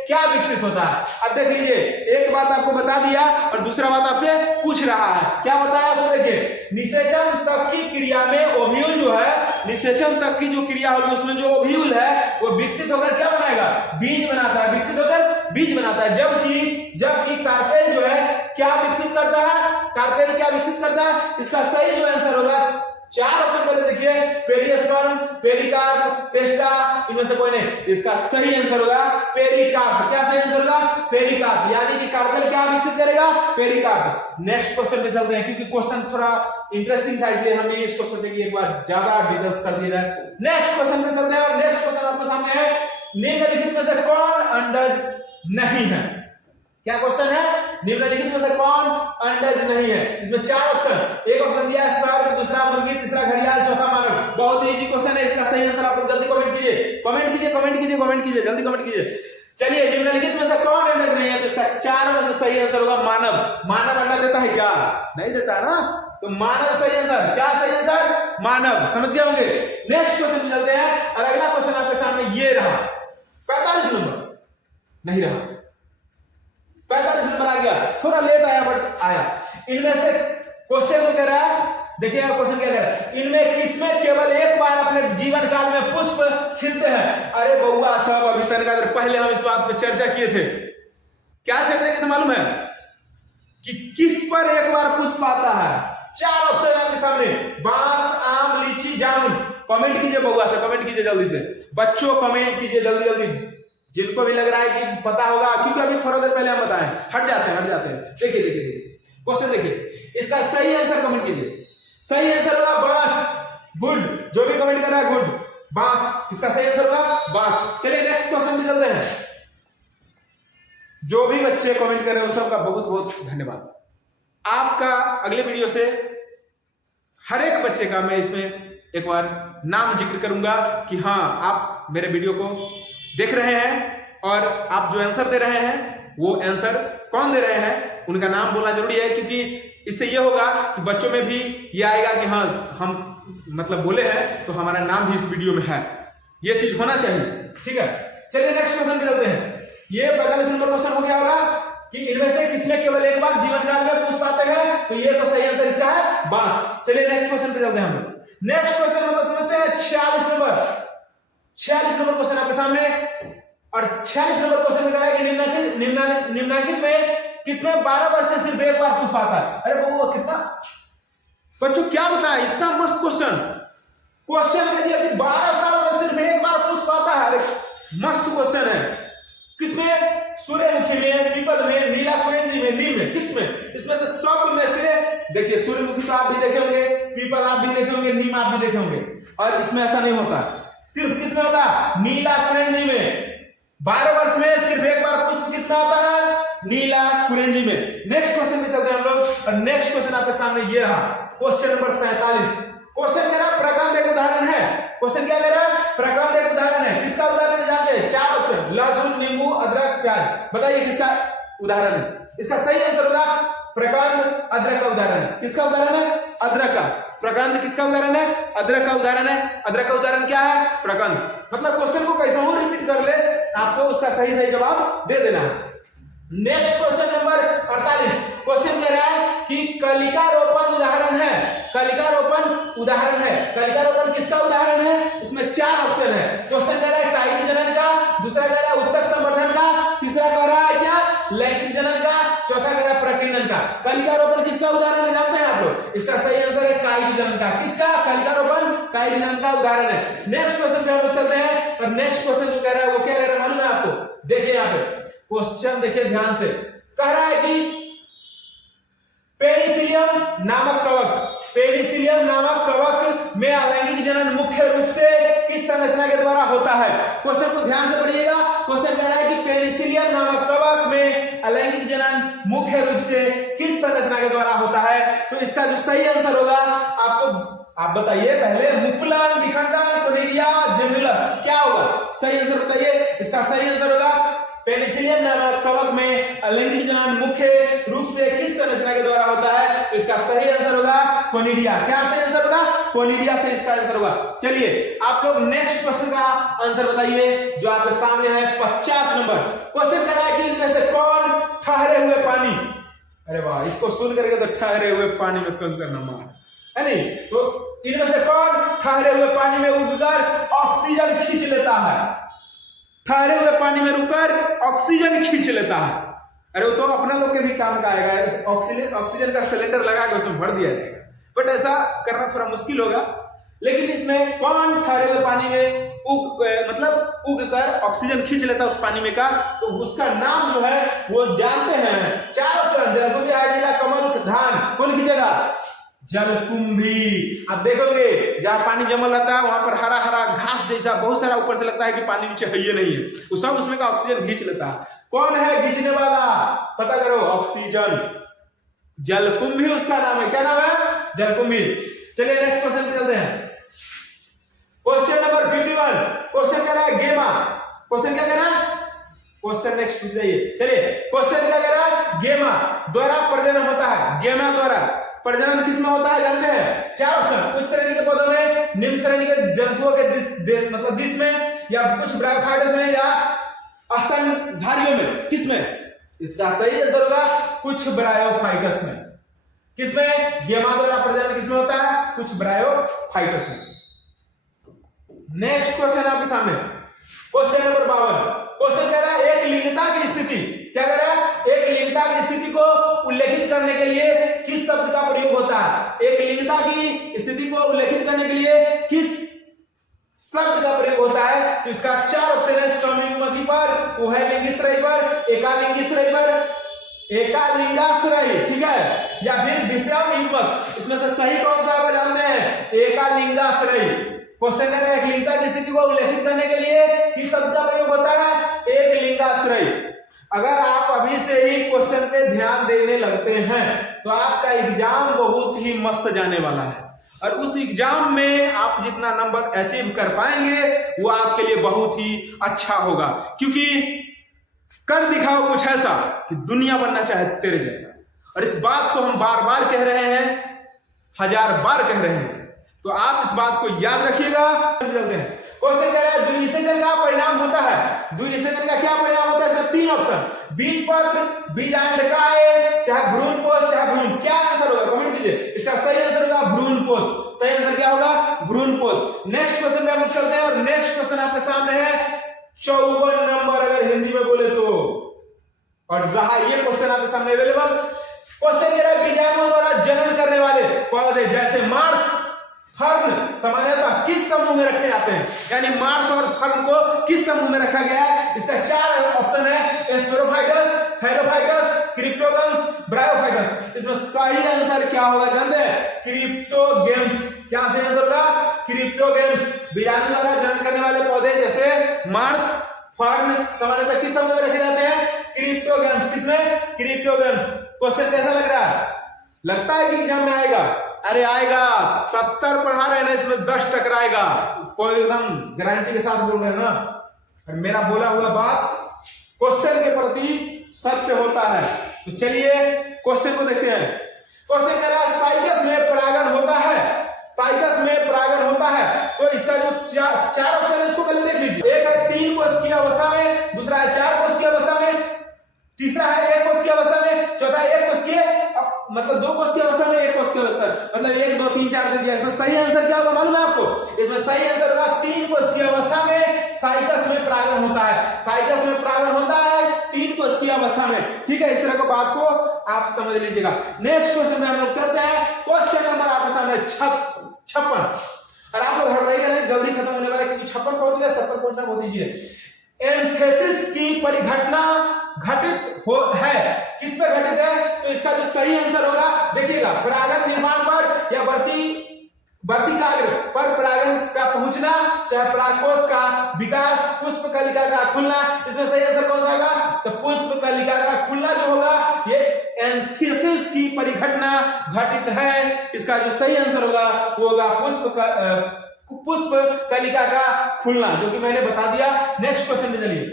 क्या विकसित होता है? अब देख लीजिए, एक बात आपको बता दिया और दूसरा बात आपसे पूछ रहा है, क्या बताया उसको देखिए। निषेचन तक की क्रिया में ओव्यूल जो है, निषेचन तक की जो क्रिया होगी उसमें जो ओव्यूल है वो विकसित होकर क्या बनाएगा? बीज बनाता है, विकसित होकर बीज बनाता है। जबकि कार्पेल जो है क्या विकसित करता है? कार्पेल क्या विकसित करता है? इसका सही जो आंसर होगा, 4 ऑप्शन पहले देखिए, पेरिस्पर्म, पेरिकार्प, टेस्टा, इनमें से कोई नहीं। इसका सही आंसर होगा पेरिकार्प। क्या सही आंसर होगा? पेरिकार्प, यानी कि कार्पेल क्या विकसित करेगा? पेरिकार्प। नेक्स्ट क्वेश्चन पे चलते हैं, क्योंकि क्वेश्चन थोड़ा इंटरेस्टिंग था इसलिए हमने इसको सोचा कि एक बार ज्यादा डिटेल्स कर दिया जाए। नेक्स्ट क्वेश्चन पे चलते हैं, और नेक्स्ट क्वेश्चन आपके सामने है, निम्नलिखित में से कौन अंडज नहीं है? क्या क्वेश्चन है? निम्नलिखित में से कौन अंडज नहीं है? इसमें 4 ऑप्शन, एक ऑप्शन दिया है सर्प, दूसरा मुर्गी, तीसरा घड़ियाल, चौथा मानव। बहुत इजी क्वेश्चन है, इसका सही आंसर आप लोग जल्दी कमेंट कीजिए, कमेंट कीजिए, कमेंट कीजिए, कमेंट कीजिए, जल्दी कमेंट कीजिए। चलिए, निम्नलिखित में से कौन अंडज नहीं है? तो इसका 4 में से सही आंसर होगा मानव। मानव अंडा देता है क्या? नहीं देता ना, तो मानव सही आंसर। क्या सही आंसर? मानव। समझ गए होंगे। नेक्स्ट क्वेश्चन में चलते हैं और अगला क्वेश्चन आपके सामने ये रहा 45 नंबर, नहीं रहा 45 नंबर आ गया, थोड़ा लेट आया बट आया। इनमें से क्वेश्चन कह रहा है, देखिए क्वेश्चन क्या कह रहा है, इनमें किसमें केवल एक बार अपने जीवन काल में पुष्प खिलते हैं। अरे बउआ साहब, अभी तनिक देर पहले हम इस बात पे चर्चा किए थे। क्या चर्चा किए थे मालूम है कि किस पर एक बार पुष्प आता है। 4 ऑप्शन आपके सामने, बांस, आम, लीची, जामुन। कमेंट कीजिए बउआ से, कमेंट कीजिए जल्दी से, बच्चों कमेंट कीजिए जल्दी जल्दी, जिनको भी लग रहा है कि पता होगा, क्योंकि अभी थोड़ा देर पहले हम बताएं। हट जाते हैं। देखिए क्वेश्चन देखिए, इसका सही आंसर कमेंट कीजिए। सही आंसर होगा बांस। गुड, जो भी कमेंट कर रहा है गुड, बांस इसका सही आंसर होगा, बांस। चलिए नेक्स्ट क्वेश्चन में चलते हैं। जो भी बच्चे कमेंट कर रहे हैं सबका बहुत बहुत धन्यवाद। आपका अगले वीडियो से हर एक बच्चे का मैं इसमें एक बार नाम जिक्र करूंगा कि हाँ आप मेरे वीडियो को देख रहे हैं और आप जो आंसर दे रहे हैं वो आंसर कौन दे रहे हैं उनका नाम बोलना जरूरी है, क्योंकि इससे ये होगा कि बच्चों में भी ये आएगा कि हाँ हम मतलब बोले हैं तो हमारा नाम भी इस वीडियो में है। ये चीज होना चाहिए, ठीक है। चलिए नेक्स्ट क्वेश्चन पे चलते हैं। ये 45 नंबर क्वेश्चन हो गया होगा कि इनमें से किसमें केवल एक बार जीवन काल में पुष्प आते हैं, तो ये तो सही आंसर इसका है बांस। चलिए नेक्स्ट क्वेश्चन पे चलते हैं हम लोग। नेक्स्ट क्वेश्चन हम लोग समझते हैं 46 नंबर। 46 नंबर क्वेश्चन आपके सामने, और 46 नंबर क्वेश्चन में कहा है कि निम्नलिखित में किसमें 12 वर्ष से सिर्फ एक बार पुष्प आता है। अरे वो कितना बच्चों क्या बताएं, इतना मस्त क्वेश्चन कह दिया कि 12 साल में सिर्फ एक बार पुष्प आता है। अरे मस्त क्वेश्चन है। किसमें? सूर्यमुखी में, पीपल में, नीला कुरेंजी में, नीम में। किसमें? इसमें से सब में से देखिए, सूर्यमुखी तो आप भी देखे होंगे, पीपल आप भी देखे होंगे, नीम आप भी देखे होंगे, और इसमें ऐसा नहीं होता। सिर्फ किसमें होता? नीला कुरेंजी में। 12 वर्ष में सिर्फ एक बार पुष्प किसमें आता है? नीला कुरेंजी में। नेक्स्ट क्वेश्चन पे चलते हैं हम लोग, और नेक्स्ट क्वेश्चन आपके सामने ये रहा, क्वेश्चन नंबर 47। क्वेश्चन कह रहा है प्रकंद एक उदाहरण है। क्वेश्चन क्या कह रहा है? प्रकंद एक उदाहरण है। किसका उदाहरण जानते हैं? 4 ऑप्शन, लहसुन, नींबू, अदरक, प्याज। बताइए किसका उदाहरण है? इसका सही आंसर होगा प्रकंद अदरक का उदाहरण है। किसका उदाहरण है? अदरक का। प्रकंद किसका उदाहरण है? अदरक का उदाहरण है। अदरक का उदाहरण क्या है? प्रकंद। मतलब क्वेश्चन को कैसे हो रिपीट कर ले, आपको उसका सही जवाब दे देना है। Next question number 48। क्वेश्चन कह रहा है कि कलिका रोपण उदाहरण है। कलिका रोपण उदाहरण है। कलिका रोपण किसका उदाहरण है? इसमें 4 ऑप्शन है। क्वेश्चन कह रहा है कायिक जनन का, दूसरा कह रहा है उत्तक संवर्धन का, तीसरा कह रहा है क्या लैंगिक जनन का, चौथा कह रहा है प्रकीर्णन का। कलिका रोपण किसका उदाहरण है जानते हैं आप लोग? इसका सही आंसर है कायिक जनन का। किसका? कलिका रोपण कायिक जनन का उदाहरण है। नेक्स्ट क्वेश्चन पे हम लोग चलते हैं, और नेक्स्ट क्वेश्चन जो कह रहा है वो क्या कह रहा है मालूम है आपको? देखिए यहाँ पे क्वेश्चन देखिए ध्यान से, कह रहा है कि पेनिसिलियम नामक कवक में अलैंगिक जनन मुख्य रूप से किस संरचना के द्वारा होता है? क्वेश्चन को ध्यान से पढ़िएगा। क्वेश्चन कह रहा है कि पेनिसिलियम नामक कवक में अलैंगिक जनन मुख्य रूप से किस संरचना के द्वारा होता है? तो इसका जो सही आंसर होगा आप बताइए पहले, मुकुलन, विखंडन, कोनिडिया, जेमुलस। क्या होगा सही आंसर बताइए? इसका सही आंसर होगा पेनिसिलियम नामक कवक में अलैंगिक जनन मुख्य रूप से किस संरचना के द्वारा होता है? तो इसका सही आंसर होगा कोनिडिया। क्या सही आंसर होगा? कोनिडिया से इसका आंसर होगा। चलिए आप लोग नेक्स्ट क्वेश्चन का आंसर बताइए जो आपके सामने है 50 नंबर। क्वेश्चन कह रहा है कि इनमें से कौन ठहरे हुए पानी, अरे वाह, इसको सुन करके तो ठहरे हुए पानी में कंकर न मार है नहीं, तो इनमें से कौन ठहरे हुए पानी में उगकर ऑक्सीजन खींच लेता है? ठहरे हुए पानी में रुककर ऑक्सीजन खींच लेता है। अरे वो तो अपना लोग के भी काम का आएगा, ऑक्सीजन का सिलेंडर लगा के उसमें भर दिया जाएगा, बट ऐसा करना थोड़ा मुश्किल होगा। लेकिन इसमें कौन ठहरे हुए पानी में उग कर ऑक्सीजन खींच लेता है उस पानी में का, तो उसका नाम जो है वो जानते हैं। 4 ऑप्शन, जलकुंभी, हाइड्रिला, कमल, धान। कौन खींचेगा? जलकुंभी। आप देखोगे जहां पानी जमल रहता है वहां पर हरा हरा घास जैसा बहुत सारा ऊपर से लगता है कि पानी नीचे है ही नहीं है, वो सब उसमें का ऑक्सीजन खींच लेता है। कौन है खींचने वाला? पता करो, ऑक्सीजन। जलकुंभी उसका नाम है। क्या नाम है? जलकुंभी। चलिए नेक्स्ट क्वेश्चन पे चलते हैं। Question number 51। क्वेश्चन क्या है? गेमा। क्वेश्चन क्या कह रहा है? क्वेश्चन नेक्स्ट जाइए। चलिए क्वेश्चन क्या कह रहा है? गेमा द्वारा प्रजनन होता है। गेमा द्वारा प्रजनन किसमें होता है जानते हैं? 4 ऑप्शन, उच्च श्रेणी के पौधों में, जीवों के मतलब दिश में या कुछ ब्रायोफाइटस में या स्तनधारियों में, किसमें? इसका सही आंसर होगा कुछ ब्रायोफाइटस में। किसमें? गेमादोरा प्रजनन किसमें होता है? कुछ ब्रायोफाइटस में। नेक्स्ट क्वेश्चन आपके सामने, क्वेश्चन नंबर 52। क्वेश्चन कह रहा है एक लिंगता की स्थिति, क्या कह रहा है? एक लिंगता की स्थिति को उल्लेखित करने के लिए किस शब्द का प्रयोग होता है? एक लिंगता की स्थिति को उल्लेखित करने के लिए किस शब्द का प्रयोग होता है? तो इसका 4 ऑप्शन है, समयुग्मकी पर, उभयलिंगाश्रयी पर, एकालिंगाश्रयी पर, एकालिंगाश्रयी, ठीक है, या फिर विषम युग्मक। इसमें से सही कौन सा है जानते हैं? एकालिंगाश्रयी। क्वेश्चन है एक लिंगता की स्थिति को उल्लेखित करने के लिए किस शब्द का प्रयोग होता है? एक लिंगाश्रयी। अगर आप अभी से ही क्वेश्चन पे ध्यान देने लगते हैं तो आपका एग्जाम बहुत ही मस्त जाने वाला है, और उस एग्जाम में आप जितना नंबर अचीव कर पाएंगे वो आपके लिए बहुत ही अच्छा होगा, क्योंकि कर दिखाओ कुछ ऐसा कि दुनिया बनना चाहे तेरे जैसा। और इस बात को हम बार बार कह रहे हैं, 1000 बार कह रहे हैं, तो आप इस बात को याद रखिएगा। चलते हैं, क्वेश्चन कह रहा है द्विनिषेचन का परिणाम होता है। द्विनिषेचन का क्या परिणाम होता है? इसका 3 ऑप्शन, बीजपत्र, बीजांडकाय, चाहे भ्रूणपोष, चाहे भ्रूण। क्या आंसर होगा कमेंट कीजिए। इसका सही आंसर होगा भ्रूणपोष। सही आंसर क्या होगा? भ्रूणपोष। नेक्स्ट क्वेश्चन पे हम चलते हैं, और नेक्स्ट क्वेश्चन आपके सामने है 54 नंबर, अगर हिंदी में बोले तो, और रहा ये क्वेश्चन आपके सामने अवेलेबल। क्वेश्चन कह रहा है बीजाणुओं द्वारा जनन करने वाले पौधे जैसे मार्स, फर्न सामान्यतः किस समूह में रखे जाते हैं? यानी मार्स और फर्न को किस समूह में रखा गया है? इसका 4 ऑप्शन है, स्पोरोफाइटस, थैलोफाइटस, क्रिप्टोगम्स, ब्रायोफाइटस। इसमें सही आंसर क्या होगा जानते हैं? क्रिप्टोगेम्स। क्या सही आंसर होगा? क्रिप्टोगेम्स। बीजाणु द्वारा जनन करने वाले पौधे जैसे मार्स, फर्न सामान्यतः किस समूह में रखे जाते हैं? क्रिप्टोगेम्स। किसमें? क्रिप्टोगेम्स। क्वेश्चन कैसा लग रहा है? लगता है कि एग्जाम में आएगा? अरे आएगा, 70 पढ़ा रहे हैं ना, इसमें 10 टकराएगा, कोई एकदम गारंटी के साथ बोल रहे हैं ना। और मेरा बोला हुआ बात क्वेश्चन के प्रति सत्य होता है। तो चलिए क्वेश्चन को देखते हैं। क्वेश्चन कह रहा है साइकस में परागण होता है। साइकस में परागण होता है, तो इसका जो 4 ऑप्शन है इसको पहले देख लीजिए। एक है 3 कोष की अवस्था में, दूसरा है 4 कोष की अवस्था में, तीसरा है 1 कोष की अवस्था में, चौथा है 1 कोष की मतलब 2 कोष की अवस्था में, 1 कोष की अवस्था, मतलब 1 2 3 4 दे दिया। इसमें सही आंसर क्या होगा मालूम है आपको? इसमें सही आंसर होगा 3 कोष की अवस्था में साइकस में परागण होता है। साइकस में परागण होता है 3 कोष की अवस्था में, ठीक है। इस तरह को बात को आप समझ लीजिएगा। नेक्स्ट क्वेश्चन में हम लोग चलते हैं। क्वेश्चन नंबर आपके सामने 56, और आप लोग हट रहिएगा नहीं, जल्दी खत्म होने वाला है, क्योंकि 56 पहुंच गया, 70 पहुंचना बहुत ईजी है। एंथेसिस की परिघटना घटित हो है, किस पे घटित है? तो इसका जो सही आंसर होगा देखिएगा, परागण निर्माण पर या वर्तिकाग्र पर परागण का पहुंचना, चाहे परागकोश का विकास, पुष्प कलिका का खुलना। इसमें सही आंसर कौन सा होगा? तो पुष्प कलिका का खुलना जो होगा ये एंथेसिस की परिघटना घटित है। इसका जो सही आंसर होगा वो होगा पुष्प कलिका का खुलना, जो कि मैंने बता दिया। नेक्स्ट क्वेश्चन पे चलिए।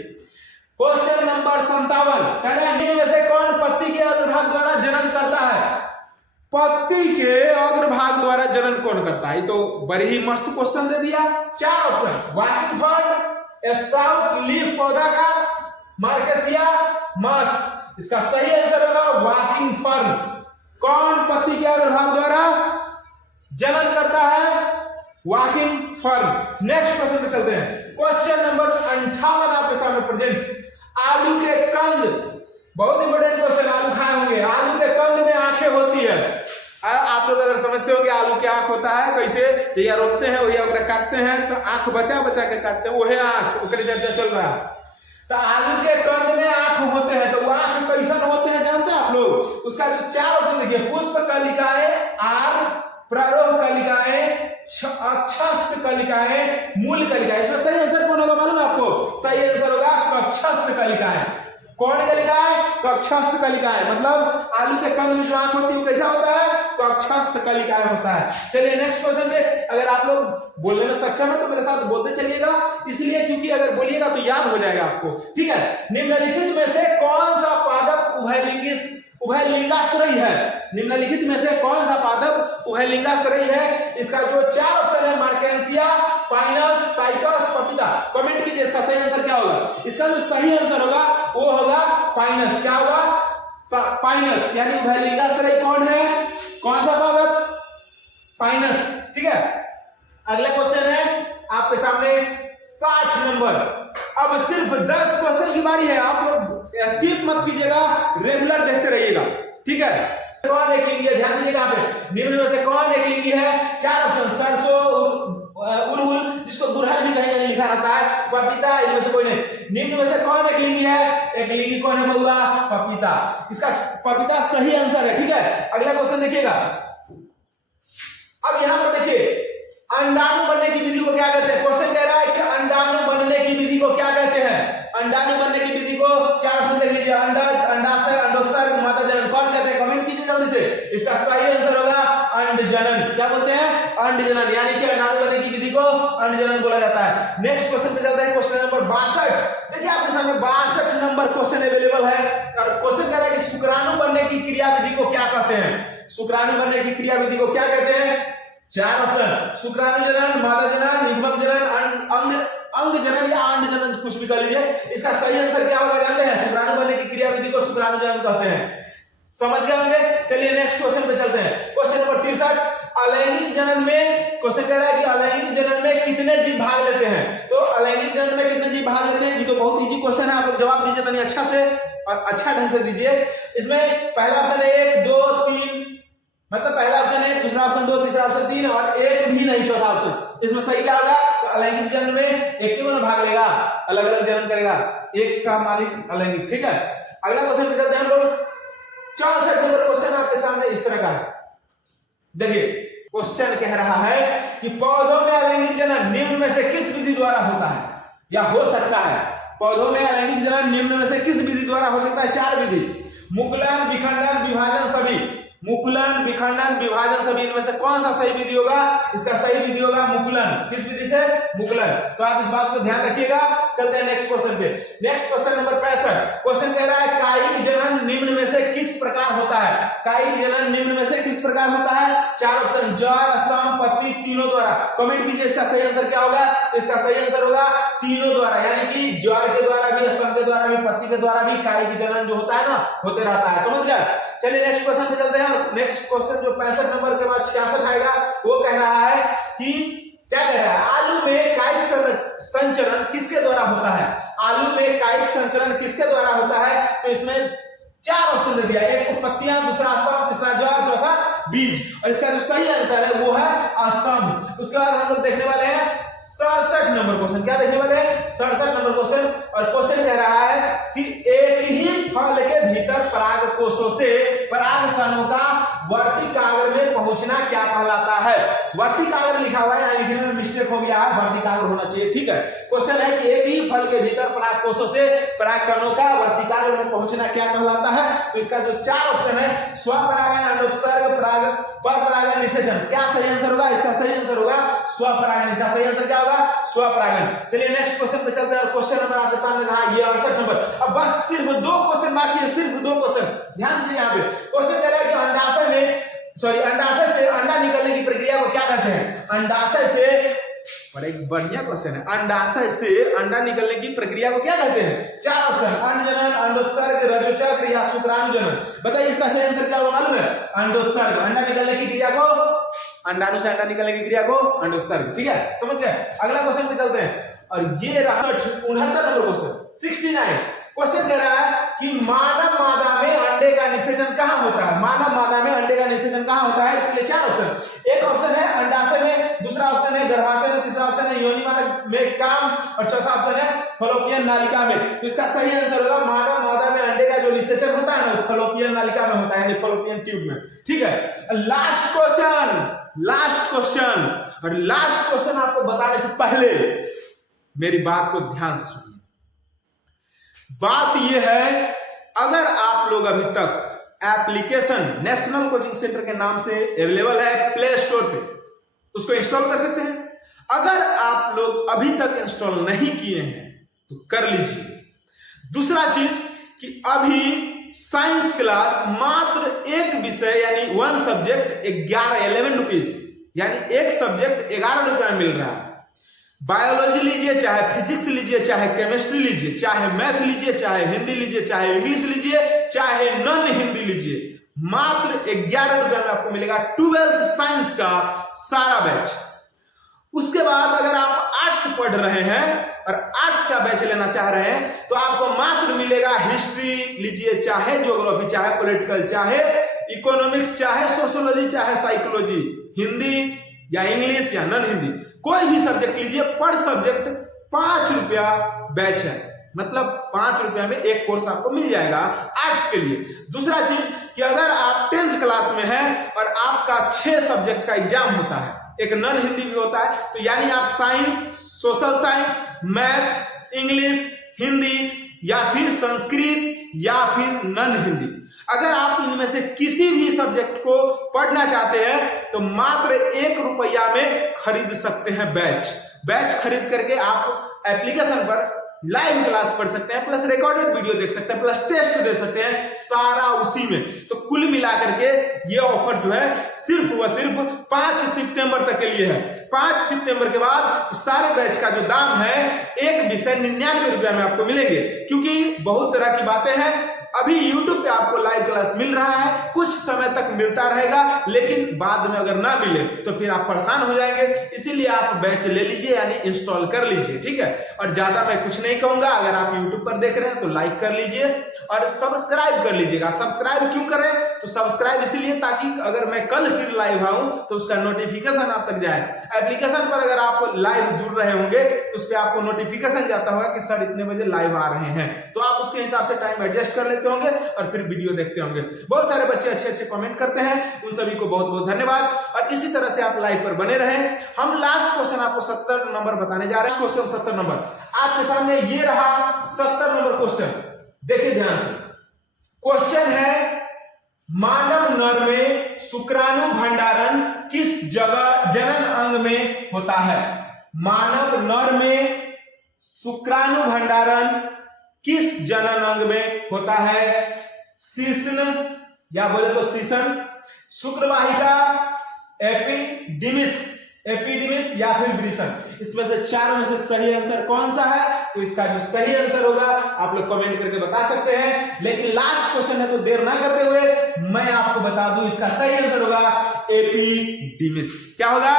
क्वेश्चन नंबर 57 कह रहा है इनमें से कौन पत्ती के अग्रभाग द्वारा जनन करता है? पत्ती के अग्रभाग द्वारा जनन कौन करता है? ये तो बड़ी ही मस्त क्वेश्चन दे दिया। 4 option, walking fern, sprout leaf पौधा का, मार्केसिया, मास। इसका सही आंसर होगा वाकिंग फर्न। कौन पत्ती के अग्रभाग द्वारा जनन करता है? Walking fern. नेक्स्ट क्वेश्चन पे चलते हैं। क्वेश्चन नंबर 58 आपके सामने प्रेजेंट। आलू के कंद, बहुत इंपोर्टेंट क्वेश्चन, आलू खाए होंगे। आलू के कंद में आंखें होती है। आप लोग अगर समझते होंगे आलू की आंख होता है कैसे, या रोकते हैं या काटते हैं तो आंख बचा बचा के काटते हैं, वही आंख ओकरे चर्चा चल रहा है। तो आलू के कंद में आंख होते हैं, तो वो आंख कैसन होते हैं जानते हैं आप लोग? उसका जो 4 ऑप्शन देखिए, पुष्प कलिकाएं, आर, प्रारोह कलिकाएं, अक्षस्थ कलिकाएं, मूल कलिकाएं। इसमें सही आंसर कौन होगा मालूम है आपको? सही आंसर होगा कक्षस्थ कलिकाएं। कौन कलिकाएं? कक्षस्थ कलिकाएं। मतलब आलू के कंद में जो आंख होती है वो कैसा होता है? कक्षस्थ कलिकाएं होता है। चलिए नेक्स्ट क्वेश्चन पे, अगर आप लोग बोलने में सक्षम है तो मेरे साथ बोलते चलिएगा, इसलिए क्योंकि अगर बोलिएगा तो याद हो जाएगा आपको, ठीक है। निम्नलिखित में से कौन सा पादप उभयलिंगाश्रयी है? निम्नलिखित में से कौन सा पादप उभयलिंगाश्रयी है? इसका जो 4 ऑप्शन है, मार्केंसिया, पाइनस, साइकस, पपीता। कमेंट कीजिए इसका सही आंसर क्या होगा। इसका जो सही आंसर होगा वो होगा पाइनस। क्या होगा? पाइनस। यानी उभयलिंगाश्रयी कौन है? कौन सा पद? पाइनस। ठीक है, अगला क्वेश्चन है आपके सामने 60 नंबर। अब सिर्फ 10 क्वेश्चन की बारी है, आप लोग स्किप मत कीजिएगा, रेगुलर देखते रहिएगा। ठीक है, कौन एक लिंगी है? ध्यान दीजिएगा यहाँ पे निम्न में से कौन एक लिंगी है? 4 ऑप्शन, सरसों, उड़हुल, जिसको गुड़हल भी कहीं कहीं लिखा रहता है, पपीता, इनमें से कोई नहीं। निम्न में से कौन एक लिंगी है? एक लिंगी कौन है बउआ? पपीता। इसका पपीता सही आंसर है। ठीक है, अगला क्वेश्चन देखिएगा। अब यहां पर देखिए, अंडाणु बनने की विधि को क्या कहते हैं? क्वेश्चन कह रहा है कि अंडाणु बनने की विधि को क्या कहते हैं? अंडाणु बनने की विधि को 4 ऑप्शन देख लीजिए, अंडज, अंडाशय, अंडोत्सर्ग, मादा जनन। कौन कहते हैं? कमेंट कीजिए जल्दी से। इसका सही आंसर होगा अंडजनन। क्या बोलते हैं? अंडजनन। यानी कि अंडाणु बनने की विधि को अंडजनन बोला जाता है। नेक्स्ट क्वेश्चन पे चलते हैं, क्वेश्चन नंबर 62। देखिए आपके सामने 62 नंबर क्वेश्चन अवेलेबल है और क्वेश्चन कह रहा है कि शुक्राणु बनने की क्रिया विधि को क्या कहते हैं? शुक्राणु बनने की क्रिया विधि को क्या कहते हैं? 4 ऑप्शन, शुक्राणु जनन, मादा जनन, युग्मक जनन, अंग जनन या अंड जनन, कुछ भी कर लीजिए। इसका सही आंसर क्या होगा जानते हैं? शुक्राणु बनने की क्रिया विधि को शुक्राणु जनन कहते हैं। समझ गए होंगे? चलिए नेक्स्ट क्वेश्चन पे चलते हैं, क्वेश्चन नंबर 63। अलैंगिक जनन में क्वेश्चन कह रहा है कि अलैंगिक जनन में कितने जीव भाग लेते हैं? तो अलैंगिक जनन में कितने जीव भाग लेते हैं? ये तो बहुत इजी क्वेश्चन है, आप लोग जवाब दीजिए तनी अच्छा से और अच्छा ढंग से दीजिए। इसमें पहला ऑप्शन है 1, 2, 3, मतलब पहला ऑप्शन है, दूसरा ऑप्शन 2, तीसरा ऑप्शन 3 और एक भी नहीं चौथा ऑप्शन। इसमें सही क्या होगा? तो अलैंगिक जनन में एक क्यों ना भाग लेगा, अलग अलग जनन करेगा, एक का मालिक अलैंगिक। ठीक है, अगला क्वेश्चन पे चलते हैं हम लोग। 64 नंबर क्वेश्चन आपके सामने इस तरह का है। देखिए क्वेश्चन कह रहा है कि पौधों में अलैंगिक जनन निम्न में से किस विधि द्वारा होता है या हो सकता है? पौधों में अलैंगिक जनन निम्न में से किस विधि द्वारा हो सकता है? 4 विधि, मुकुलन, विखंडन, विभाजन, सभी। मुकुलन, विखंडन, विभाजन, सभी इनमें से कौन सा सही विधि होगा? इसका सही विधि होगा मुकुलन। किस विधि से? मुकुलन। तो आप इस बात को ध्यान रखिएगा। चलते हैं नेक्स्ट क्वेश्चन पे। Next question number 65। क्वेश्चन कह रहा है कायिक जनन निम्न में से किस प्रकार होता है? कायिक जनन निम्न में से किस प्रकार होता है? 4 ऑप्शन, ज्वर, स्तंभ, पत्ती, तीनों द्वारा। कमेंट कीजिए इसका सही आंसर क्या होगा। इसका सही आंसर होगा तीनों द्वारा, यानी कि ज्वर के द्वारा भी, स्तंभ के द्वारा भी, पत्ती के द्वारा भी कायिक जनन जो होता है ना, होते रहता है। समझ गए? चलिए नेक्स्ट क्वेश्चन पे चलते हैं। नेक्स्ट क्वेश्चन जो 65 नंबर के बाद 66 आएगा, वो कह रहा है कि क्या कह रहा है? आलू में कायिक संचरण किसके द्वारा होता है? आलू में कायिक संचरण किसके द्वारा होता है? तो इसमें 4 ऑप्शन दे दिया, एक को पत्तियां, दूसरा स्तंभ, तीसरा ज्वार, चौथा बीज। और इसका जो सही आंसर है वो है स्तंभ। उसके बाद हम लोग देखने वाले हैं 67 नंबर क्वेश्चन। क्या देखने वाले हैं? 67 नंबर क्वेश्चन। और क्वेश्चन कह रहा है कि एक ही फल के भीतर पराग कोशों से पराग कणों का वर्ती कागर में पहुंचना क्या कहलाता है? वर्ती कागर लिखा हुआ है, यहाँ लिखने में मिस्टेक हो गया है, वर्ती कागर होना चाहिए। ठीक है, क्वेश्चन है कि एक ही फल के भीतर पराग कोशों से पराग कणों का वर्ती कागर में पहुंचना क्या कहलाता है? तो इसका जो 4 ऑप्शन है, स्वपरागन, अंडोत्सर्ग, पराग, परपरागन, निषेचन। क्या सही आंसर होगा? इसका सही आंसर होगा स्वपरागन। इसका सही आंसर क्या होगा? स्वपरागन। चलिए नेक्स्ट क्वेश्चन पे चलते हैं और क्वेश्चन नंबर आपके सामने रहा ये 68 नंबर। अब बस सिर्फ 2 क्वेश्चन बाकी है, सिर्फ 2 क्वेश्चन। ध्यान दीजिए यहाँ पे क्वेश्चन कह रहा है कि अंडाशय से अंडा निकलने की प्रक्रिया को क्या कहते हैं? अंडाशय से, बड़ा एक बढ़िया क्वेश्चन है, अंडाशय से अंडा निकलने की प्रक्रिया को क्या कहते हैं? 4 ऑप्शन, अंडजनन, अंडोत्सर्ग, रजोचक्र या शुक्राणु जनन। बताइए इसका सही आंसर क्या होगा? मालूम है? अंडोत्सर्ग। अंडा निकलने की क्रिया को, अंडाणु से अंडा निकलने की क्रिया को अंडोत्सर्ग। ठीक है, समझ गए? अगला क्वेश्चन पे चलते हैं और ये रहा 69 नंबर क्वेश्चन। 69 क्वेश्चन कह रहा है कि मानव मादा में अंडे का निषेचन कहां होता है? मानव मादा में अंडे का निषेचन कहां होता है? इसके लिए 4 ऑप्शन, एक ऑप्शन है अंडाशय में, दूसरा ऑप्शन है गर्भाशय में, तीसरा ऑप्शन है योनि में काम और चौथा ऑप्शन है फलोपियन नालिका में। तो इसका सही आंसर होगा मानव मादा में अंडे का जो निषेचन होता है ना, फलोपियन नालिका में होता है, यानी फलोपियन ट्यूब में। ठीक है, लास्ट क्वेश्चन और लास्ट क्वेश्चन आपको बताने से पहले मेरी बात को ध्यान से सुनिए। बात यह है, अगर आप लोग अभी तक एप्लीकेशन नेशनल कोचिंग सेंटर के नाम से अवेलेबल है प्ले स्टोर पे, उसको इंस्टॉल कर सकते हैं। अगर आप लोग अभी तक इंस्टॉल नहीं किए हैं तो कर लीजिए। दूसरा चीज कि अभी साइंस क्लास मात्र एक विषय यानी 1 सब्जेक्ट 11 रुपीज, यानी एक सब्जेक्ट 11 रुपये में मिल रहा है। बायोलॉजी लीजिए, चाहे फिजिक्स लीजिए, चाहे केमिस्ट्री लीजिए, चाहे मैथ लीजिए, चाहे हिंदी लीजिए, चाहे इंग्लिश लीजिए, चाहे नॉन हिंदी लीजिए, मात्र 11 रुपए में आपको मिलेगा 12th साइंस का सारा बैच। उसके बाद अगर आप आर्ट्स पढ़ रहे हैं और आर्ट्स का बैच लेना चाह रहे हैं तो आपको मात्र मिलेगा हिस्ट्री लीजिए, चाहे ज्योग्राफी, चाहे पॉलिटिकल, चाहे इकोनॉमिक्स, चाहे सोशियोलॉजी, चाहे साइकोलॉजी, हिंदी या इंग्लिश या नॉन हिंदी, कोई भी सब्जेक्ट लीजिए, पर सब्जेक्ट 5 रुपया बैच है। मतलब 5 रुपया में एक कोर्स आपको मिल जाएगा आर्ट्स के लिए। दूसरा चीज कि अगर आप 10th क्लास में हैं और आपका 6 सब्जेक्ट का एग्जाम होता है, एक नॉन हिंदी भी होता है, तो यानी आप science, social science, math, English, Hindi या फिर संस्कृत या फिर नॉन हिंदी, अगर आप इनमें से किसी भी सब्जेक्ट को पढ़ना चाहते हैं तो मात्र 1 रुपया में खरीद सकते हैं बैच खरीद करके आप एप्लीकेशन पर लाइव क्लास पढ़ सकते हैं, प्लस रिकॉर्डेड वीडियो देख सकते हैं, प्लस टेस्ट दे सकते हैं, सारा उसी में। तो कुल मिलाकर के ये ऑफर जो है सिर्फ व सिर्फ 5 सितंबर तक के लिए है। 5 सितंबर के बाद सारे बैच का जो दाम है एक विषय 99 रुपया में आपको मिलेंगे, क्योंकि बहुत तरह की बातें हैं। अभी YouTube पे आपको लाइव क्लास मिल रहा है, कुछ समय तक मिलता रहेगा, लेकिन बाद में अगर ना मिले तो फिर आप परेशान हो जाएंगे। इसीलिए आप बैच ले लीजिए, यानी इंस्टॉल कर लीजिए, ठीक है। और ज्यादा मैं कुछ नहीं कहूंगा, अगर आप YouTube पर देख रहे हैं तो लाइक कर लीजिए और सब्सक्राइब कर लीजिएगा। सब्सक्राइब क्यों करें? तो सब्सक्राइब इसलिए ताकि अगर मैं कल फिर लाइव आऊं तो उसका नोटिफिकेशन आप तक जाए। एप्लीकेशन पर अगर आप लाइव जुड़ रहे होंगे उस पर आपको नोटिफिकेशन जाता होगा कि सर इतने बजे लाइव आ रहे हैं, तो आप उसके हिसाब से टाइम एडजस्ट कर लेते होंगे और फिर वीडियो देखते होंगे। बहुत सारे बच्चे अच्छे अच्छे कमेंट करते हैं, उन सभी को बहुत बहुत धन्यवाद। और इसी तरह से आप लाइव पर बने रहें। हम लास्ट क्वेश्चन आपको 70 नंबर बताने जा रहे हैं। क्वेश्चन 70 नंबर आपके सामने ये रहा 70 नंबर क्वेश्चन, देखिए ध्यान से। क्वेश्चन है मानव नर में शुक्राणु भंडारण किस जगह जनन अंग में होता है? मानव नर में शुक्राणु भंडारण किस जनन अंग में होता है? शिश्न या बोले तो शिशन, शुक्रवाहिका, एपिडिमिस या फिर वृषण। इसमें से चारों में से सही आंसर कौन सा है? तो इसका जो सही आंसर होगा आप लोग कमेंट करके बता सकते हैं। लेकिन लास्ट क्वेश्चन है तो देर ना करते हुए मैं आपको बता दूं, इसका सही आंसर होगा एपिडिमिस। क्या होगा?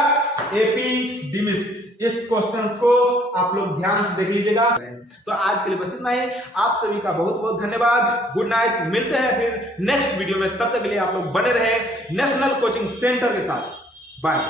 एपिडिमिस। इस क्वेश्चंस को आप लोग ध्यान से देख लीजिएगा। तो आज के लिए बस इतना ही। आप सभी का बहुत बहुत धन्यवाद। Good night. मिलते हैं फिर नेक्स्ट वीडियो में। तब तक के लिए आप लोग बने रहे नेशनल कोचिंग सेंटर के साथ। बाय।